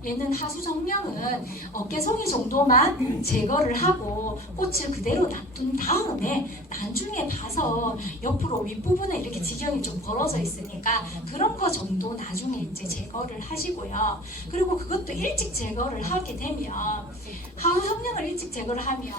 얘는 하수 정령은 어깨송이 정도만 제거를 하고 꽃을 그대로 놔둔 다음에 나중에 봐서 옆으로 윗부분에 이렇게 지경이 좀 벌어져 있으니까 그런 거 정도 나중에 이제 제거를 하시고요. 그리고 그것도 일찍 제거를 하게 되면, 하수 정령을 일찍 제거를 하면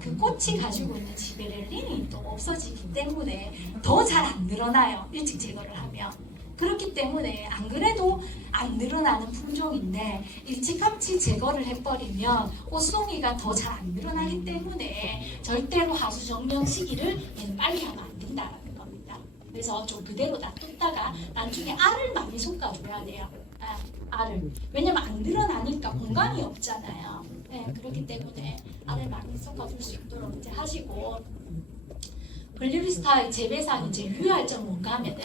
그 꽃이 가지고 있는 지베렐린이 또 없어지기 때문에 더 잘 안 늘어나요. 일찍 제거를 하면. 그렇기 때문에 안 그래도 안 늘어나는 품종인데 일찌감치 제거를 해버리면 꽃송이가 더 잘 안 늘어나기 때문에 절대로 하수 정령 시기를 얘는 빨리 하면 안 된다는 겁니다. 그래서 좀 그대로 놔뒀다가 나중에 알을 많이 솎아줘야 돼요. 알을. 왜냐면 안 늘어나니까 공간이 없잖아요. 네, 그렇기 때문에 알을 많이 솎아줄 수 있도록 이제 하시고, 글로리스타의 재배상 이제 유효할 점 뭔가 하면은,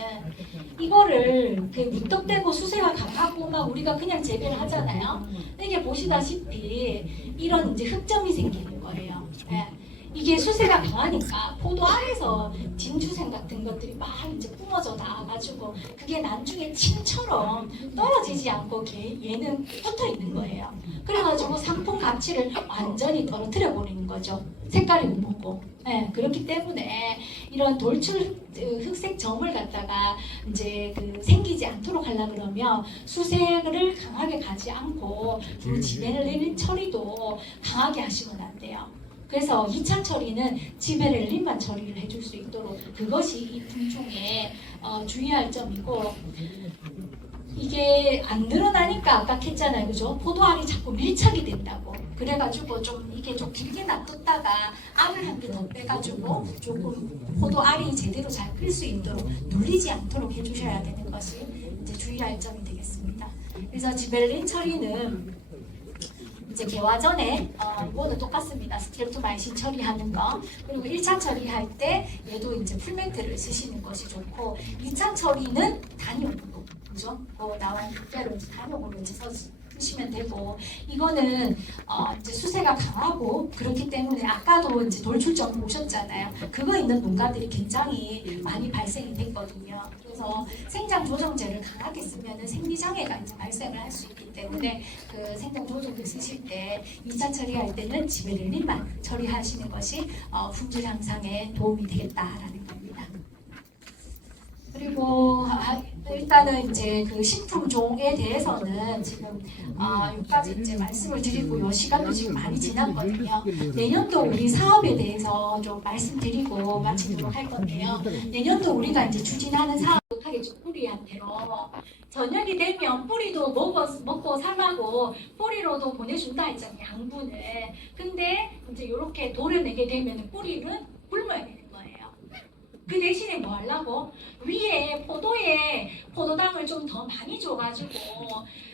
이거를 그 무턱대고 수세가 강하고 막 우리가 그냥 재배를 하잖아요. 이게 보시다시피 이런 이제 흑점이 생기는 거예요. 네. 이 이게 수세가 강하니까 포도 알에서 진주생 같은 것들이 막 이제 뿜어져 나와가지고 그게 나중에 침처럼 떨어지지 않고 얘는 붙어 있는 거예요. 그래가지고 상품 가치를 완전히 떨어뜨려 버리는 거죠. 색깔이 못 먹고. 네, 그렇기 때문에 이런 돌출 흑색 점을 갖다가 이제 생기지 않도록 하려 그러면 수색을 강하게 가지 않고 그리고 지베렐린 처리도 강하게 하시면 안 돼요. 그래서 2차 처리는 지베렐린만 처리를 해줄 수 있도록 그것이 이 품종의 주의할 점이고 이게 안 늘어나니까 아까 했잖아요. 그죠? 포도알이 자꾸 밀착이 된다고. 그래가지고 좀 이게 좀 길게 놔뒀다가 알을 한 개 더 빼가지고 조금 포도알이 제대로 잘 클 수 있도록 눌리지 않도록 해주셔야 되는 것이 이제 주의할 점이 되겠습니다. 그래서 지벨린 처리는 이제 개화 전에 이거는 똑같습니다. 스트랩토마이신 처리하는 거. 그리고 1차 처리할 때 얘도 이제 풀멘트를 쓰시는 것이 좋고 2차 처리는 단용으로 그죠? 나온 그대로 단용으로 이제 쓰시면 되고 이거는 이제 수세가 강하고 그렇기 때문에 아까도 이제 돌출점 보셨잖아요. 그거 있는 농가들이 굉장히 많이 발생이 됐거든요. 그래서 생장 조정제를 강하게 쓰면은 생리장애가 이제 발생을 할 수 있기 때문에 그 생장 조정제 쓰실 때 2차 처리할 때는 지베렐린만 처리하시는 것이 품질 향상에 도움이 되겠다라는 겁니다. 그리고 일단은 이제 그 식품종에 대해서는 지금 여기까지 이제 말씀을 드리고요. 시간도 지금 많이 지났거든요. 내년도 우리 사업에 대해서 좀 말씀드리고 마치도록 할 건데요. 내년도 우리가 이제 추진하는 사업을 하겠죠. 뿌리한테로 저녁이 되면 뿌리도 먹고 삶하고 뿌리로도 보내준다 했잖아요. 양분을. 근데 이제 이렇게 도려내게 되면 뿌리는 굶어야 돼요. 그 대신에 뭐 하려고? 위에 포도에 포도당을 좀 더 많이 줘가지고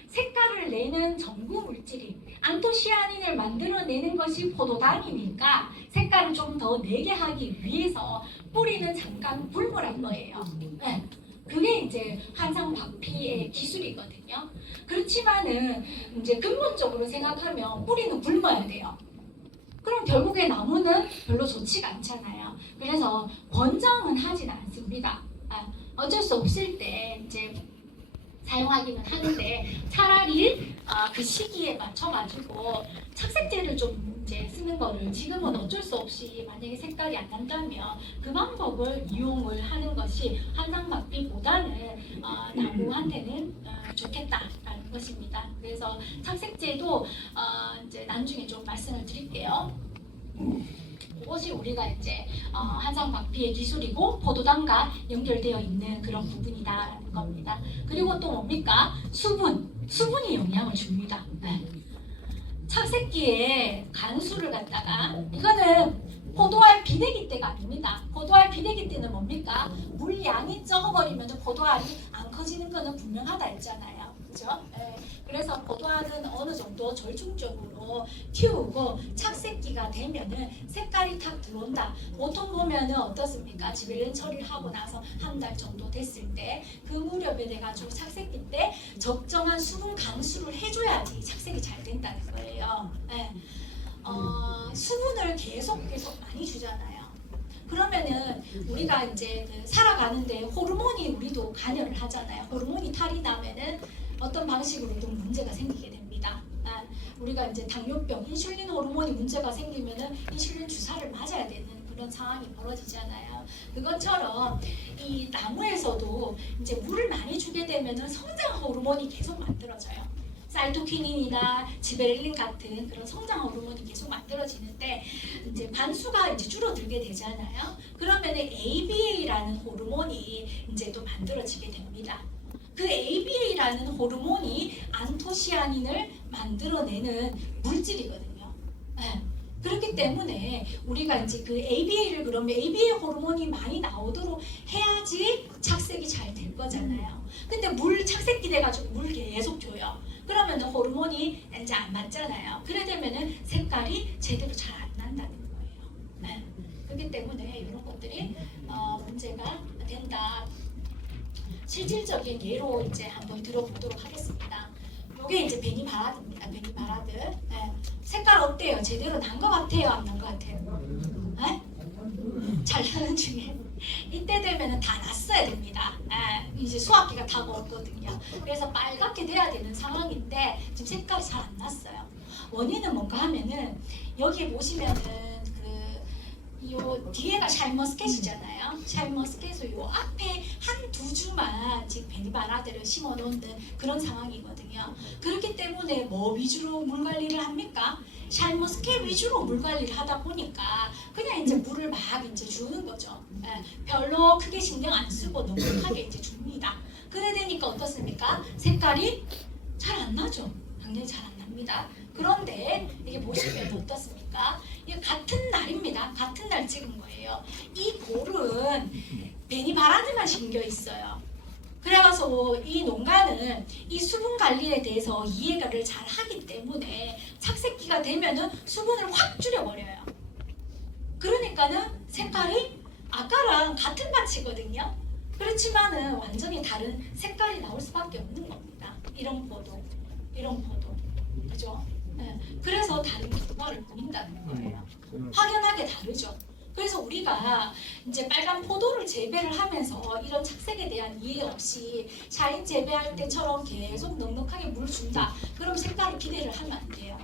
색깔을 내는 전구 물질이 안토시아닌을 만들어내는 것이 포도당이니까 색깔을 좀 더 내게 하기 위해서 뿌리는 잠깐 굶으란 거예요. 네. 그게 이제 한상박피의 기술이거든요. 그렇지만은 이제 근본적으로 생각하면 뿌리는 굶어야 돼요. 그럼 결국에 나무는 별로 좋지가 않잖아요. 그래서 권장은 하진 않습니다. 어쩔 수 없을 때 이제 사용하기는 하는데 차라리 그 시기에 맞춰가지고 착색제를 좀 이제 쓰는 거를 지금은 어쩔 수 없이 만약에 색깔이 안 난다면 그 방법을 이용을 하는 것이 한상막비보다는 나무한테는 좋겠다라는 것입니다. 그래서 착색제도 이제 나중에 좀 말씀을 드릴게요. 그것이 우리가 이제 한상박피의 기술이고 포도당과 연결되어 있는 그런 부분이다라는 겁니다. 그리고 또 뭡니까? 수분이 영향을 줍니다. 네. 착색기에 간수를 갖다가 이거는 포도알 비대기 때가 아닙니다. 포도알 비대기 때는 뭡니까? 물량이 적어버리면 포도알이 안 커지는 거는 분명하다 했잖아요. 그죠? 네. 그래서 포도알은 어느 정도 절충적으로 키우고 착색기가 되면은 색깔이 탁 들어온다. 보통 보면은 어떻습니까? 지벨린 처리를 하고 나서 한 달 정도 됐을 때 그 무렵에 돼가지고 착색기 때 적정한 수분 강수를 해줘야지 착색이 잘 된다는 거예요. 네. 수분을 계속 많이 주잖아요. 그러면은 우리가 이제 살아가는데 호르몬이 우리도 관여를 하잖아요. 호르몬이 탈이 나면은 어떤 방식으로든 문제가 생기게 됩니다. 우리가 이제 당뇨병, 인슐린 호르몬이 문제가 생기면은 인슐린 주사를 맞아야 되는 그런 상황이 벌어지잖아요. 그것처럼 이 나무에서도 이제 물을 많이 주게 되면은 성장 호르몬이 계속 만들어져요. 사이토키닌이나 지베렐린 같은 그런 성장 호르몬이 계속 만들어지는데 이제 반수가 이제 줄어들게 되잖아요. 그러면 ABA라는 호르몬이 이제 또 만들어지게 됩니다. 그 ABA라는 호르몬이 안토시아닌을 만들어내는 물질이거든요. 네. 그렇기 때문에 우리가 이제 그 ABA를 그러면 ABA 호르몬이 많이 나오도록 해야지 착색이 잘 될 거잖아요. 근데 물 착색기 돼가지고 물 계속 줘요. 그러면 호르몬이 이제 안 맞잖아요. 그래 되면은 색깔이 제대로 잘 안 난다는 거예요. 네. 그렇기 때문에 이런 것들이 문제가 된다. 실질적인 예로 이제 한번 들어보도록 하겠습니다. 이게 이제 베니바라드입니다. 베니바라드. 네. 색깔 어때요? 제대로 난 것 같아요? 안 난 것 같아요? 네? 잘 나는 중에 이때 되면은 다 났어야 됩니다. 이제 수학기가 다가오거든요. 그래서 빨갛게 돼야 되는 상황인데 지금 색깔이 잘 안 났어요. 원인은 뭔가 하면은 여기에 보시면은 요 뒤에가 샤인머스켓이잖아요. 샤인머스켓을 요 앞에 한 두 주만 지금 베니바나들을 심어 놓는 그런 상황이거든요. 그렇기 때문에 뭐 위주로 물 관리를 합니까? 샤인머스켓 위주로 물 관리를 하다 보니까 그냥 이제 물을 막 이제 주는 거죠. 별로 크게 신경 안 쓰고 넉넉하게 이제 줍니다. 그래 되니까 어떻습니까? 색깔이 잘 안 나죠. 당연히 잘 안 납니다. 그런데 이게 보시면 어떻습니까? 이게 같은 날입니다. 같은 날 찍은 거예요. 이 볼은 베니바라드만 심겨 있어요. 그래가서 이 농가는 이 수분 관리에 대해서 이해를 잘 하기 때문에 착색기가 되면은 수분을 확 줄여버려요. 그러니까는 색깔이 아까랑 같은 밭이거든요. 그렇지만은 완전히 다른 색깔이 나올 수밖에 없는 겁니다. 이런 포도, 이런 포도, 그죠? 그래서 다른 결과를 보인다는 거예요. 확연하게 다르죠. 그래서 우리가 이제 빨간 포도를 재배를 하면서 이런 착색에 대한 이해 없이 샤인 재배할 때처럼 계속 넉넉하게 물 준다. 그럼 색깔을 기대를 하면 안 돼요.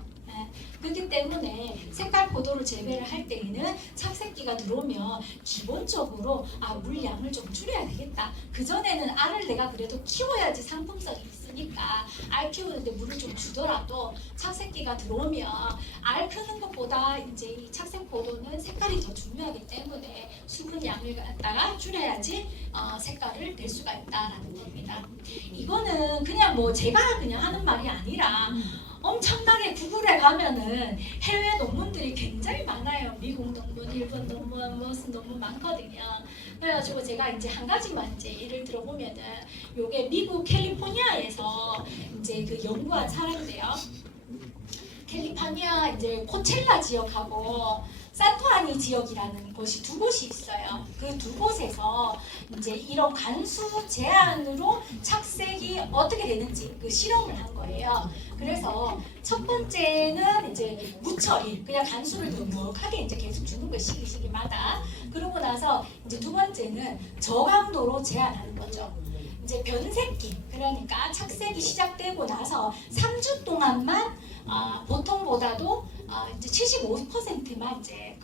그렇기 때문에 색깔 포도를 재배를 할 때에는 착색기가 들어오면 기본적으로 물량을 좀 줄여야 되겠다. 그전에는 알을 내가 그래도 키워야지 상품성이 있으니까 알 키우는데 물을 좀 주더라도 착색기가 들어오면 알 크는 것보다 이제 이 착색 포도는 색깔이 더 중요하기 때문에 수분량을 갖다가 줄여야지 색깔을 낼 수가 있다라는 겁니다. 이거는 그냥 뭐 제가 그냥 하는 말이 아니라 엄청나게 구글에 가면은 해외 논문들이 굉장히 많아요. 미국 논문, 일본 논문, 무슨 논문 많거든요. 그래가지고 제가 이제 한 가지만 이제 예를 들어보면은 요게 미국 캘리포니아에서 이제 그 연구한 사람인데요. 캘리포니아 이제 코첼라 지역하고 산토아니 지역이라는 곳이 두 곳이 있어요. 그 두 곳에서 이제 이런 간수 제한으로 착색이 어떻게 되는지 그 실험을 한 거예요. 그래서 첫 번째는 이제 무처리, 그냥 간수를 넉넉하게 이제 계속 주는 거예요. 시기마다. 그러고 나서 이제 두 번째는 저강도로 제한하는 거죠. 이제 변색기, 그러니까 착색이 시작되고 나서 3주 동안만 보통보다도 이제 75%만 이제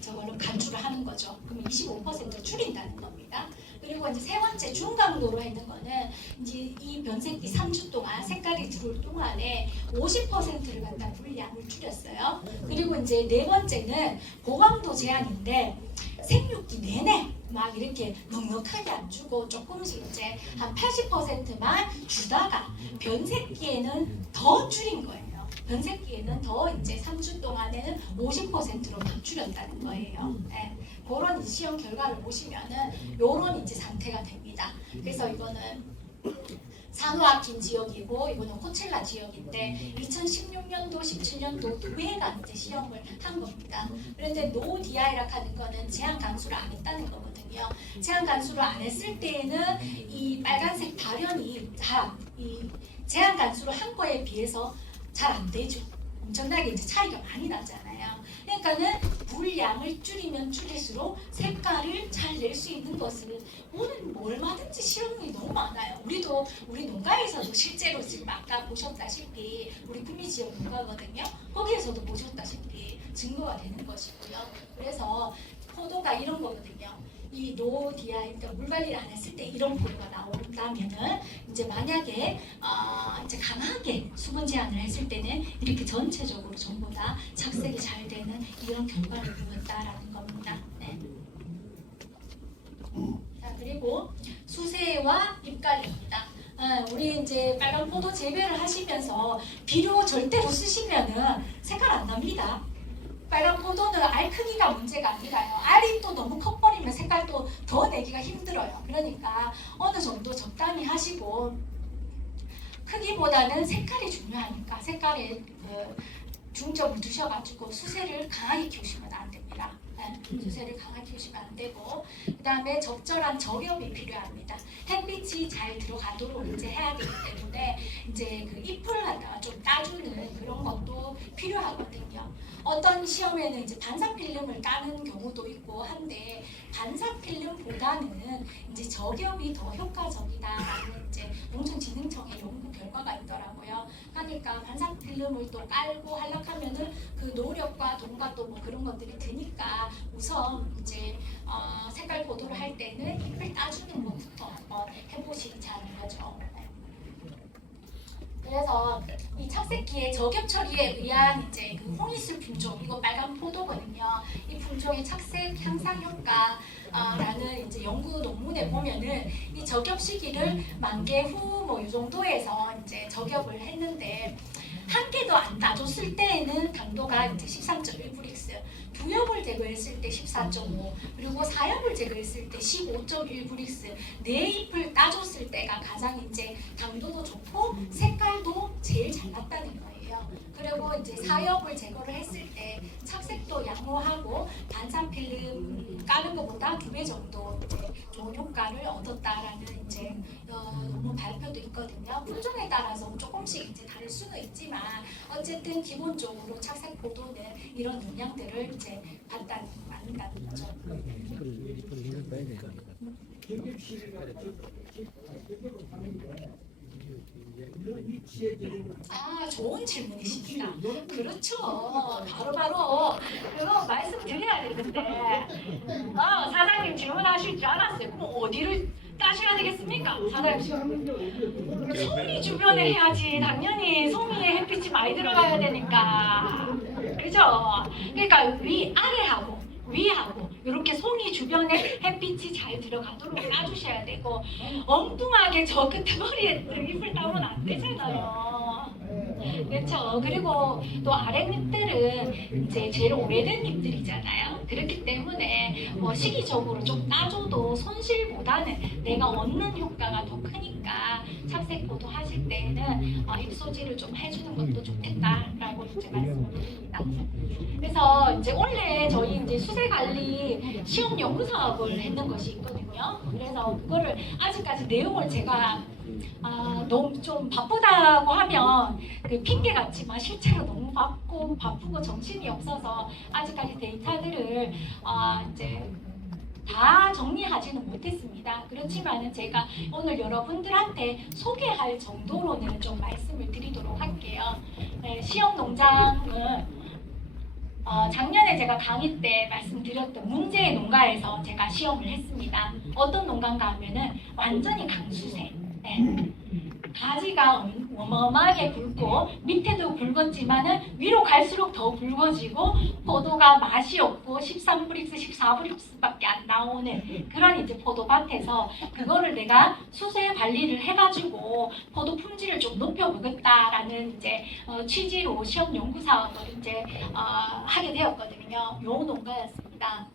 저걸로 간주를 하는 거죠. 그러면 25% 줄인다는 겁니다. 그리고 이제 세 번째 중강도로 했는 거는 이제 이 변색기 3주 동안 색깔이 들어올 동안에 50%를 갖다 물량을 줄였어요. 그리고 이제 네 번째는 고강도 제한인데 생육기 내내 막 이렇게 넉넉하게 안 주고 조금씩 이제 한 80%만 주다가 변색기에는 더 줄인 거예요. 변색기에는 더 이제 3주 동안에는 50%로 더 줄였다는 거예요. 그런 시험 결과를 보시면은 요런 이제 상태가 됩니다. 그래서 이거는 산호아킨 지역이고 이거는 코첼라 지역인데 2016년도, 17년도 두 해가 이제 시험을 한 겁니다. 그런데 노디아이라 하는 거는 제한 간수를 안 했다는 거거든요. 제한 간수를 안 했을 때에는 이 빨간색 발현이 이 제한 간수를 한 거에 비해서 잘 안 되죠. 엄청나게 이제 차이가 많이 나잖아요. 그러니까는 물량을 줄이면 줄일수록 색깔을 잘 낼 수 있는 것을 오늘 얼마든지 실험이 너무 많아요. 우리 농가에서도 실제로 지금 아까 보셨다시피 우리 구미지역 농가거든요. 거기에서도 보셨다시피 증거가 되는 것이고요. 그래서 포도가 이런 거거든요. 이 노디아이, 그러니까 물 관리를 안 했을 때 이런 포도가 나온다면은 이제 만약에 이제 강하게 수분 제한을 했을 때는 이렇게 전체적으로 전부 다 착색이 잘 되는 이런 결과를 보였다라는 겁니다. 네. 자, 그리고 수세와 잎관리입니다. 우리 이제 빨간 포도 재배를 하시면서 비료 절대로 쓰시면은 색깔 안 납니다. 빨간 포도는 알 크기가 문제가 아니라요. 알이 또 너무 커버리면 색깔도 더 내기가 힘들어요. 그러니까 어느 정도 적당히 하시고 크기보다는 색깔이 중요하니까 색깔에 중점을 두셔가지고 수세를 강하게 키우시면 안 됩니다. 수세를 강하게 키우시면 안 되고 그 다음에 적절한 저렴이 필요합니다. 햇빛이 잘 들어가도록 이제 해야 되기 때문에 이제 그 잎을 갖다가 좀 따주는 그런 것도 필요하거든요. 어떤 시험에는 이제 반사 필름을 까는 경우도 있고 한데 반사 필름보다는 이제 저겹이 더 효과적이다라는 이제 농촌진흥청의 연구 결과가 있더라고요. 그러니까 반사 필름을 또 깔고 하려면은 그 노력과 돈과 또 뭐 그런 것들이 드니까 우선 이제 색깔 보도를 할 때는 잎을 따주는 것부터 한번 해보시자는 거죠. 그래서 이 착색기의 저겹 처리에 의한 이제 그 홍이술 품종, 이거 빨간 포도거든요. 이 품종의 착색 향상 효과라는 이제 연구 논문에 보면은 이 저겹 시기를 만개 후 뭐 이 정도에서 이제 저겹을 했는데 한 개도 안 따줬을 때에는 당도가 이제 13.1브릭스, 두 엽을 제거했을 때 14.5, 그리고 4엽을 제거했을 때 15.1브릭스, 네 잎을 따줬을 때가 가장 이제 당도도 좋고 색깔도 제일 잘 났다는 거예요. 그리고 이제 4엽을 제거를 했을 때 착색도 양호하고 반사 필름 까는 것보다 2배 정도 이제 좋은 효과를 얻었다라는 이제 논문 발표도 있거든요. 품종에 따라서 조금씩 이제 다를 수는 있지만 어쨌든 기본적으로 착색 보도는 이런 영향들을 이제 받는다는 거죠. 좋은 질문이십니다. 그렇죠. 바로 그거 말씀드려야 되는데 사장님 질문하실 줄 알았어요. 그럼 어디를 따셔야 되겠습니까? 사장님 송이 주변에 해야지. 당연히 송이에 햇빛이 많이 들어가야 되니까. 그죠? 그러니까 위아래하고 위하고 이렇게 송이 주변에 햇빛이 잘 들어가도록 따주셔야 되고 엉뚱하게 저 끝에 머리에 잎을 따면 안 되잖아요. 그렇죠. 그리고 또 아랫잎들은 이제 제일 오래된 잎들이잖아요. 그렇기 때문에 시기적으로 좀 따줘도 손실보다는 내가 얻는 효과가 더 크니까 착색 보도 하실 때는 잎소지를 좀 해주는 것도 좋겠다라고 이제 말씀을 드립니다. 그래서 이제 원래 저희 이제 수세 관리 시험 연구 사업을 했는 것이 있거든요. 그래서 그거를 아직까지 내용을 제가 너무 좀 바쁘다고 하면 그 핑계 같지만 실제로 너무 바쁘고 정신이 없어서 아직까지 데이터들을 이제 다 정리하지는 못했습니다. 그렇지만은 제가 오늘 여러분들한테 소개할 정도로는 좀 말씀을 드리도록 할게요. 네, 시험 농장은 작년에 제가 강의 때 말씀드렸던 문제의 농가에서 제가 시험을 했습니다. 어떤 농가인가 하면은 완전히 강수세. 네. 가지가 어마어마하게 굵고 밑에도 굵었지만은 위로 갈수록 더 굵어지고 포도가 맛이 없고 13브릭스, 14브릭스밖에 안 나오는 그런 이제 포도밭에서 그거를 내가 수세 관리를 해가지고 포도 품질을 좀 높여보겠다라는 이제 취지로 시험 연구 사업을 이제 하게 되었거든요. 요 농가였습니다.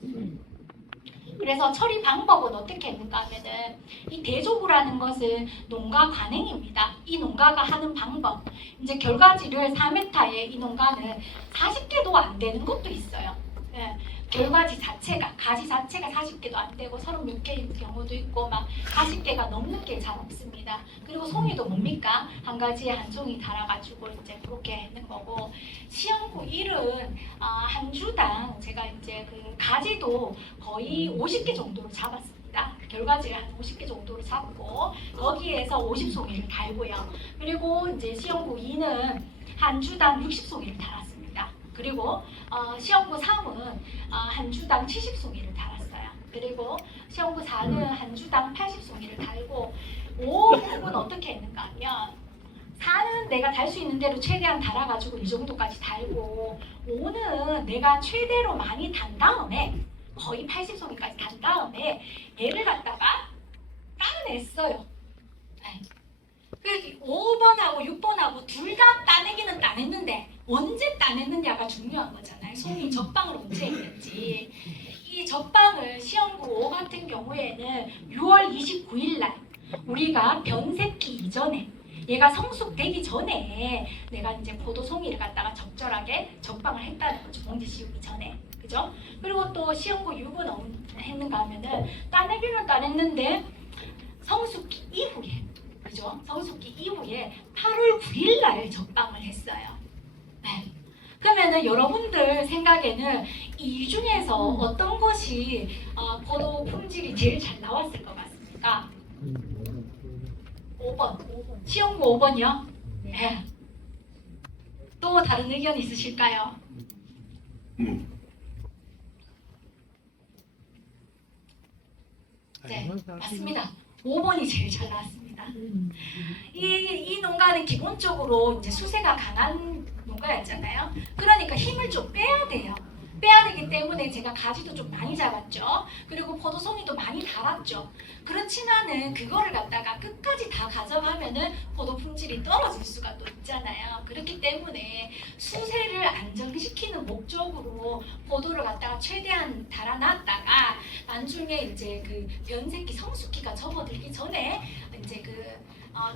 그래서 처리 방법은 어떻게 했는가 하면은 이 대조구라는 것은 농가 관행입니다. 이 농가가 하는 방법. 이제 결과지를 4m에 이 농가는 40개도 안 되는 것도 있어요. 예, 결과지 자체가 가지 자체가 40개도 안 되고 30몇 개인 경우도 있고 막 40개가 넘는 게 잘 없습니다. 그리고 송이도 뭡니까? 한 가지에 한 송이 달아가지고 이제 그렇게 하는 거고 시험구 1은 한 주당 제가 이제 그 가지도 거의 50개 정도로 잡았습니다. 결과지를 한 50개 정도로 잡고 거기에서 50송이를 달고요. 그리고 이제 시험구 2는 한 주당 60송이를 달았습니다. 그리고 시험구 3은 한 주당 70송이를 달았어요. 그리고 시험구 4는 한 주당 80송이를 달고 5는 어떻게 했는가 하면 4는 내가 달 수 있는 대로 최대한 달아가지고 이 정도까지 달고 5는 내가 최대로 많이 단 다음에 거의 80송이까지 단 다음에 얘를 갖다가 따냈어요. 네. 5번하고 6번하고 둘 다 따내기는 따냈는데 언제 따냈느냐가 중요한 거잖아요. 송이 적방을 언제 했는지. 이 적방을 시험구 5 같은 경우에는 6월 29일 날 우리가 변색기 이전에 얘가 성숙되기 전에 내가 이제 포도송이를 갖다가 적절하게 적방을 했다는 거죠. 봉지 씌우기 전에. 그죠? 그리고 또 시험구 6은 했는가 하면은 따내기는 따냈는데 성숙기 이후에 그죠? 성숙기 이후에 8월 9일 날 적방을 했어요. 네. 그러면은 여러분들 생각에는 이 중에서 어떤 것이 포도 품질이 제일 잘 나왔을 것 같습니까? 5번. 시험고 5번이요? 네. 또 다른 의견 있으실까요? 네, 맞습니다. 5번이 제일 잘 나왔습니다. 이 농가는 기본적으로 이제 수세가 강한 농가였잖아요. 그러니까 힘을 좀 빼야 돼요. 빼야 되기 때문에 제가 가지도 좀 많이 잡았죠. 그리고 포도송이도 많이 달았죠. 그렇지만은 그거를 갖다가 끝까지 다 가져가면은 포도 품질이 떨어질 수가 또 있잖아요. 그렇기 때문에 수세를 안정시키는 목적으로 포도를 갖다가 최대한 달아놨다가 나중에 이제 그 변색기 성숙기가 접어들기 전에 이제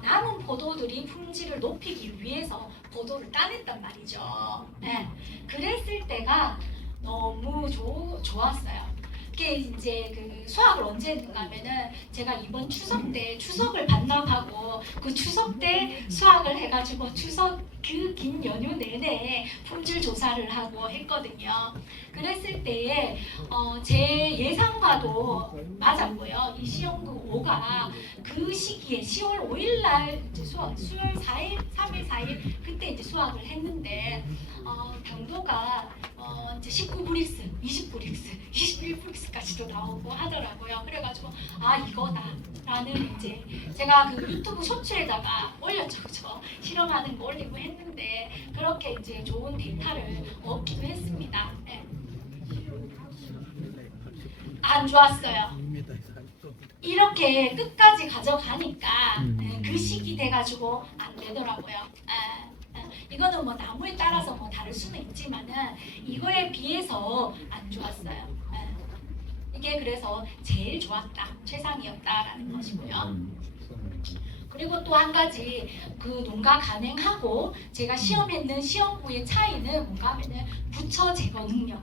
남은 포도들이 품질을 높이기 위해서 포도를 따냈단 말이죠. 네. 그랬을 때가 너무 좋았어요. 그게 이제 그 수학을 언제 했는가 하면은 제가 이번 추석 때 추석을 반납하고 그 추석 때 수학을 해가지고 추석 그 긴 연휴 내내 품질 조사를 하고 했거든요. 그랬을 때에 제 예상과도 맞았고요. 이 시험구 5가 그 시기에 10월 5일 날 이제 수월 4일, 3일, 4일 그때 이제 수학을 했는데 당도가 이제 19브릭스, 20브릭스, 21브릭스까지도 나오고 하더라고요. 그래가지고 이거다라는 이제 제가 그 유튜브 쇼츠에다가 올렸죠, 그죠? 실험하는 거 올리고 했는데 그렇게 이제 좋은 데이터를 얻기도 했습니다. 네. 안 좋았어요. 이렇게 끝까지 가져가니까 그 시기 돼가지고 안 되더라고요. 이거는 뭐 나무에 따라서 뭐 다를 수는 있지만은 이거에 비해서 안 좋았어요. 이게 그래서 제일 좋았다, 최상이었다라는 것이고요. 그리고 또 한 가지 그 농가 간행하고 제가 시험했는 시험구의 차이는 뭔가 하면은 부처 제거 능력,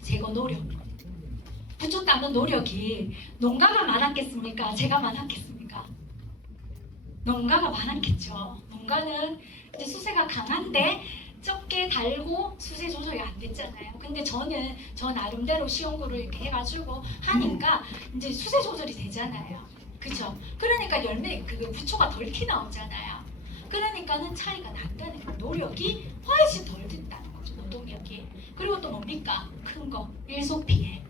제거 노력. 부처 닦는 노력이 농가가 많았겠습니까? 제가 많았겠습니까? 농가가 많았겠죠. 농가는 이제 수세가 강한데 적게 달고 수세 조절이 안 됐잖아요. 근데 저는 저 나름대로 시험구를 이렇게 해가지고 하니까 이제 수세 조절이 되잖아요. 그죠? 그러니까 열매 그 부초가 덜 티 나오잖아요. 그러니까는 차이가 난다는 거. 노력이 훨씬 덜 든다는 거죠. 노동력이. 그리고 또 뭡니까? 큰 거. 일소 피해.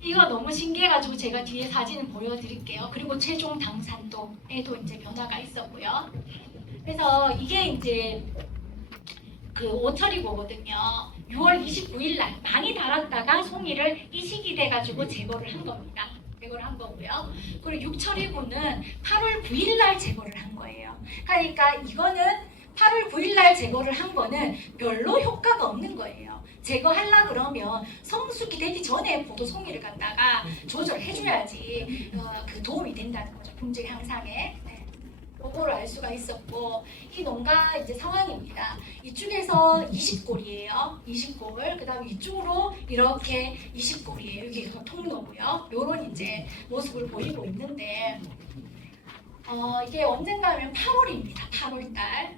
이거 너무 신기해가지고 제가 뒤에 사진을 보여드릴게요. 그리고 최종 당산도에도 이제 변화가 있었고요. 그래서 이게 이제 그 오철이고거든요. 6월 29일 날 많이 달았다가 송이를 이 시기 돼가지고 제거를 한 겁니다. 제거를 한 거고요. 그리고 6철이고는 8월 9일 날 제거를 한 거예요. 그러니까 이거는 8월 9일 날 제거를 한 거는 별로 효과가 없는 거예요. 제거하려 그러면 성숙이 되기 전에 포도 송이를 갖다가 조절해줘야지 그 도움이 된다는 거죠. 품질 향상에. 네. 그거를 알 수가 있었고 이 농가 이제 상황입니다. 이쪽에서 20골이에요. 20골. 그다음에 이쪽으로 이렇게 20골이에요. 여기가 통로고요. 요런 이제 모습을 보이고 있는데 이게 언젠가 하면 8월입니다. 8월달.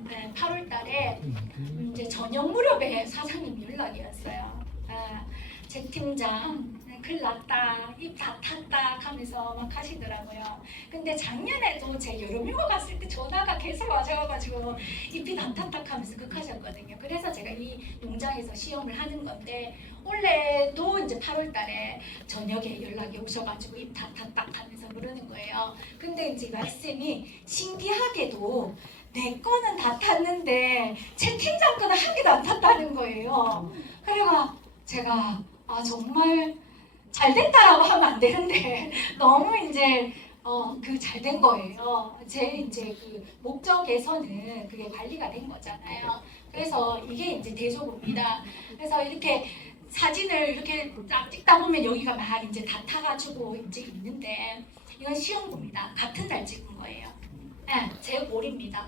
네, 8월달에 이제 저녁 무렵에 사장님 연락이 왔어요. 제 팀장 큰일 났다, 입 다 탔다 하면서 막 하시더라고요. 근데 작년에도 제 여름휴가 갔을 때 전화가 계속 와셔가지고 잎이 다 탔다 하면서 극하셨거든요. 그래서 제가 이 농장에서 시험을 하는 건데 원래도 이제 8월달에 저녁에 연락이 오셔가지고 입 다 탔다 하면서 그러는 거예요. 근데 이제 말씀이 신기하게도 내 거는 다 탔는데 채 팀장 거는 한 개도 안 탔다는 거예요. 그래가 제가 정말 잘 됐다라고 하면 안 되는데 너무 이제 그 잘 된 거예요. 제 이제 그 목적에서는 그게 관리가 된 거잖아요. 그래서 이게 이제 대조구입니다. 그래서 이렇게 사진을 이렇게 딱 찍다 보면 여기가 막 이제 다 타가지고 이제 있는데 이건 시험구입니다. 같은 날 찍은 거예요. 네, 제 볼입니다.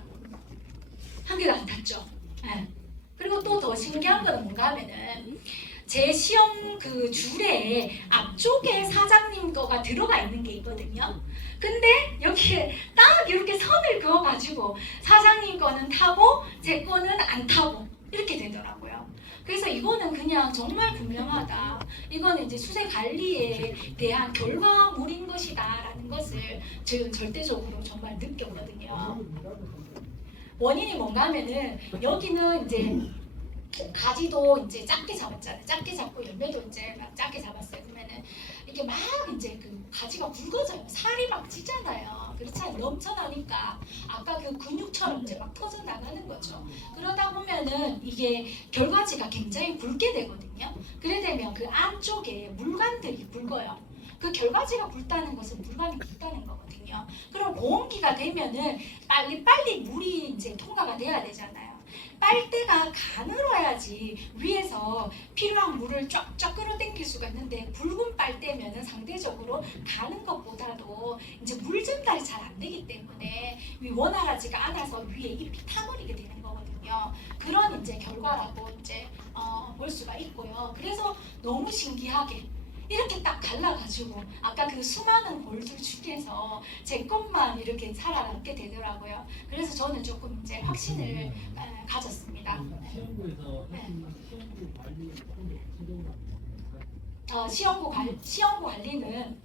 한 개도 안 탔죠. 네. 그리고 또 더 신기한 거는 뭔가 하면은 제 시험 그 줄에 앞쪽에 사장님 거가 들어가 있는 게 있거든요. 근데 여기에 딱 이렇게 선을 그어가지고 사장님 거는 타고 제 거는 안 타고 이렇게 되더라고요. 그래서 이거는 그냥 정말 분명하다. 이거는 이제 수세 관리에 대한 결과물인 것이다라는 것을 지금 절대적으로 정말 느꼈거든요. 원인이 뭔가 하면은 여기는 이제 가지도 이제 작게 잡았잖아요. 작게 잡고 열매도 이제 막 작게 잡았어요. 그러면은 이게 막 이제 그 가지가 굵어져요. 살이 막 찌잖아요. 그렇잖아요. 넘쳐나니까 아까 그 근육처럼 이제 막 터져 나가는 거죠. 그러다 보면은 이게 결과지가 굉장히 굵게 되거든요. 그래 되면 그 안쪽에 물관들이 굵어요. 그 결과지가 굵다는 것은 물관이 굵다는 거거든요. 그럼 고온기가 되면은 빨리 물이 이제 통과가 돼야 되잖아요. 빨대가 가늘어야지 위에서 필요한 물을 쫙쫙 끌어당길 수가 있는데 굵은 빨대면은 상대적으로 가는 것보다도 이제 물 전달이 잘 안 되기 때문에 원활하지가 않아서 위에 잎이 타버리게 되는 거거든요. 그런 이제 결과라고 이제 볼 수가 있고요. 그래서 너무 신기하게 이렇게 딱 갈라가지고 아까 그 수많은 볼들 중에서 제 것만 이렇게 살아남게 되더라고요. 그래서 저는 조금 이제 확신을 가졌습니다. 네. 시험부 관리는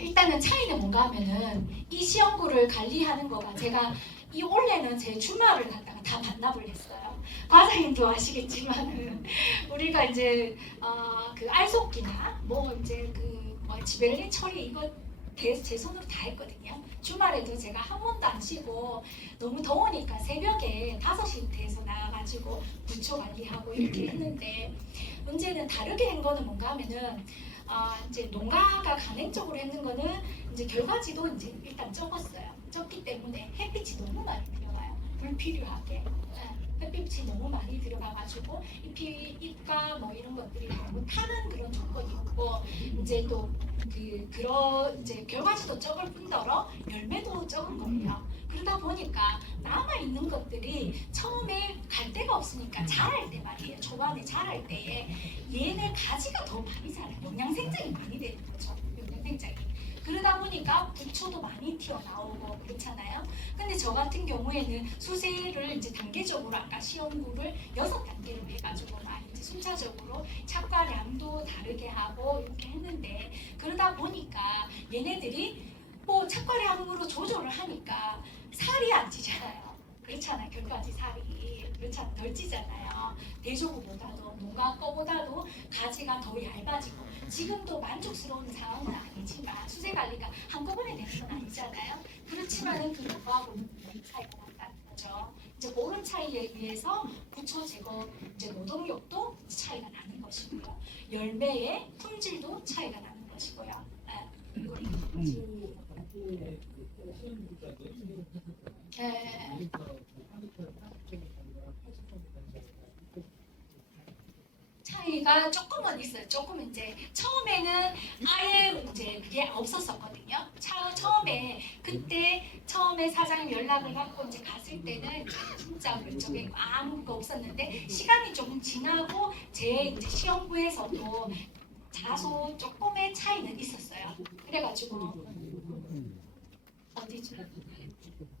일단은 차이는 뭔가 하면은 이 시험부를 관리하는 거가 제가 이 올해는 제 주말을 갖다가 다 반납을 했어요. 과장님도 아시겠지만은 우리가 이제 그 알속기나 뭐 이제 그 지벨린 처리 이거 제 손으로 다 했거든요. 주말에도 제가 한 번도 안 쉬고 너무 더우니까 새벽에 5시 돼서 나와가지고 부초 관리하고 이렇게 했는데 문제는 다르게 한 거는 뭔가 하면은 이제 농가가 간행적으로 했는 거는 이제 결과지도 이제 일단 적었어요. 적기 때문에 햇빛이 너무 많이 들어가요. 불필요하게. 햇빛이 너무 많이 들어가가지고 잎과 뭐 이런 것들이 너무 타는 그런 조건이었고 이제 또 그런 이제 결과지도 적을 뿐더러 열매도 적은 거예요. 그러다 보니까 남아 있는 것들이 처음에 갈 데가 없으니까 자랄 때 말이에요. 초반에 자랄 때에 얘네 가지가 더 많이 자라요. 영양 생장이 많이 되는 거죠. 영양 생장이. 그러다 보니까 부초도 많이 튀어나오고 그렇잖아요. 근데 저 같은 경우에는 수세를 이제 단계적으로 아까 시험부를 6단계로 해가지고 막 이제 순차적으로 착과량도 다르게 하고 이렇게 했는데 그러다 보니까 얘네들이 뭐 착과량으로 조절을 하니까 살이 안 찌잖아요. 그렇잖아요. 결과지 살이 그렇잖아요. 덜 찌잖아요. 대조구보다도 농가 거보다도 가지가 더 얇아지고 지금도 만족스러운 상황은 아니지만 수세 관리가 한꺼번에 되는 건 아니잖아요. 그렇지만은 그 농가하고는 차이가 난다는 거죠. 이제 그런 차이에 의해서 부초 제거 이제 노동력도 차이가 나는 것이고요. 열매의 품질도 차이가 나는 것이고요. 차이가 조금은 있어요. 조금 이제 처음에는 아예 이제 그게 없었었거든요. 처음에 그때 처음에 사장님 연락을 받고 이제 갔을 때는 진짜 그쪽에 아무것도 없었는데 시간이 조금 지나고 제 이제 시험부에서도 다소 조금의 차이는 있었어요. 그래가지고 어디죠?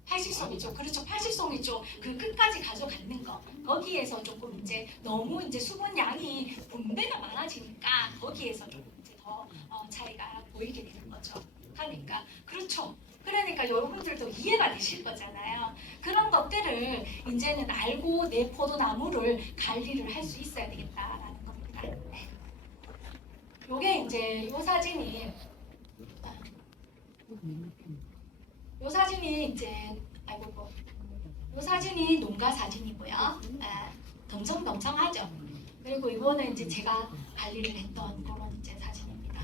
80송이죠. 그렇죠. 80송이죠. 그 끝까지 가져가는 거. 거기에서 조금 이제 너무 이제 수분 양이 분배가 많아지니까 거기에서 조금 이제 더 차이가 보이게 되는 거죠. 하니까 그렇죠. 그러니까 여러분들도 이해가 되실 거잖아요. 그런 것들을 이제는 알고 내 포도나무를 관리를 할 수 있어야 되겠다라는 겁니다. 네. 요게 이제 요 사진이 이제 요 사진이 농가 사진이고요. 덩성덩성하죠. 그리고 이거는 이제 제가 관리를 했던 그런 이제 사진입니다.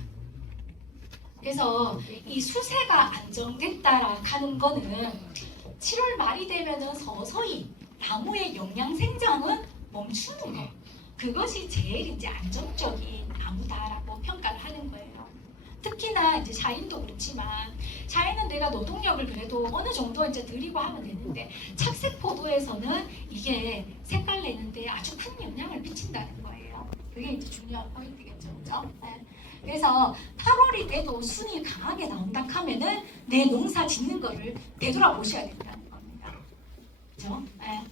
그래서 이 수세가 안정됐다라 하는 거는 7월 말이 되면은 서서히 나무의 영양 생장은 멈추는 거. 그것이 제일 이제 안정적인 나무다라고 평가를 하는 거예요. 특히나 이제 샤인도 그렇지만 샤인은 내가 노동력을 그래도 어느 정도 이제 들이고 하면 되는데 착색 포도에서는 이게 색깔 내는데 아주 큰 영향을 미친다는 거예요. 그게 이제 중요한 포인트겠죠, 그죠? 네. 그래서 8월이 돼도 순이 강하게 나온다 하면은 내 농사 짓는 거를 되돌아보셔야 된다는 겁니다. 그죠? 네.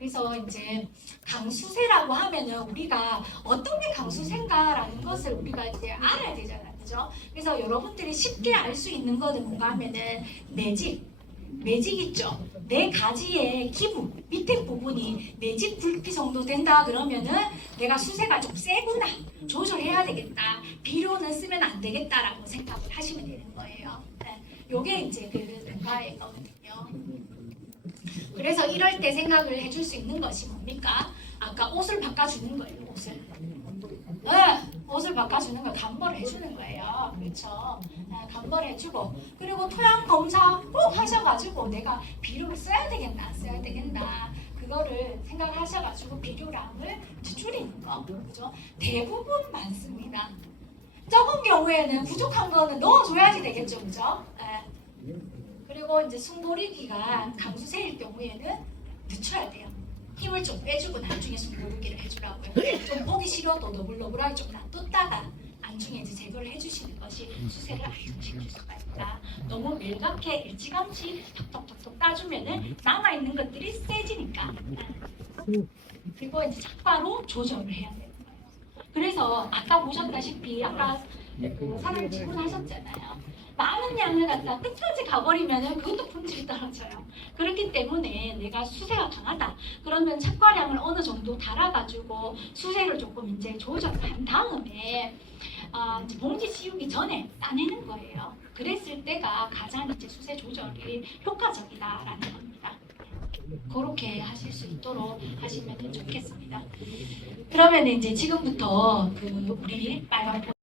그래서 이제 강수세라고 하면은 우리가 어떤 게 강수세인가라는 것을 우리가 이제 알아야 되잖아요. 그죠? 그래서 여러분들이 쉽게 알 수 있는 거는 뭔가 하면은 매직 있죠? 네 가지의 기부 밑에 부분이 매직 굵기 정도 된다 그러면은 내가 수세가 좀 세구나 조절해야 되겠다 비료는 쓰면 안 되겠다라고 생각을 하시면 되는 거예요. 네. 요게 이제 그 농가의 거거든요. 그래서 이럴 때 생각을 해줄 수 있는 것이 뭡니까? 아까 옷을 바꿔주는 거예요. 옷을 바꿔주는 거 감벌을 해주는 거예요. 그렇죠? 감벌 해주고 그리고 토양 검사 꼭 하셔가지고 내가 비료를 써야 되겠나 안 써야 되겠나 그거를 생각하셔가지고 비료량을 줄이는 거. 그죠? 대부분 많습니다. 적은 경우에는 부족한 거는 넣어줘야지 되겠죠, 그죠? 그리고 이제 숨고르기가 강수세일 경우에는 늦춰야 돼요. 힘을 좀 빼주고 나중에 숨고르기를 해주라고요. 좀 보기 싫어도 너블너블하게 좀 놔뒀다가 나중에 이제 제거를 해주시는 것이 수세를 안정시킬 수가 있다. 너무 멜갛게 일찌감치 톡톡톡톡 따주면은 남아있는 것들이 세지니까. 그리고 이제 착과로 조절을 해야 되는 거예요. 그래서 아까 보셨다시피 아까 그 사람이 질문하셨잖아요. 많은 양을 갖다 끝까지 가버리면 그것도 품질이 떨어져요. 그렇기 때문에 내가 수세가 강하다. 그러면 착과량을 어느 정도 달아가지고 수세를 조금 이제 조절한 다음에 이제 봉지 씌우기 전에 따내는 거예요. 그랬을 때가 가장 이제 수세 조절이 효과적이다라는 겁니다. 그렇게 하실 수 있도록 하시면 좋겠습니다. 그러면 이제 지금부터 그 우리 빨간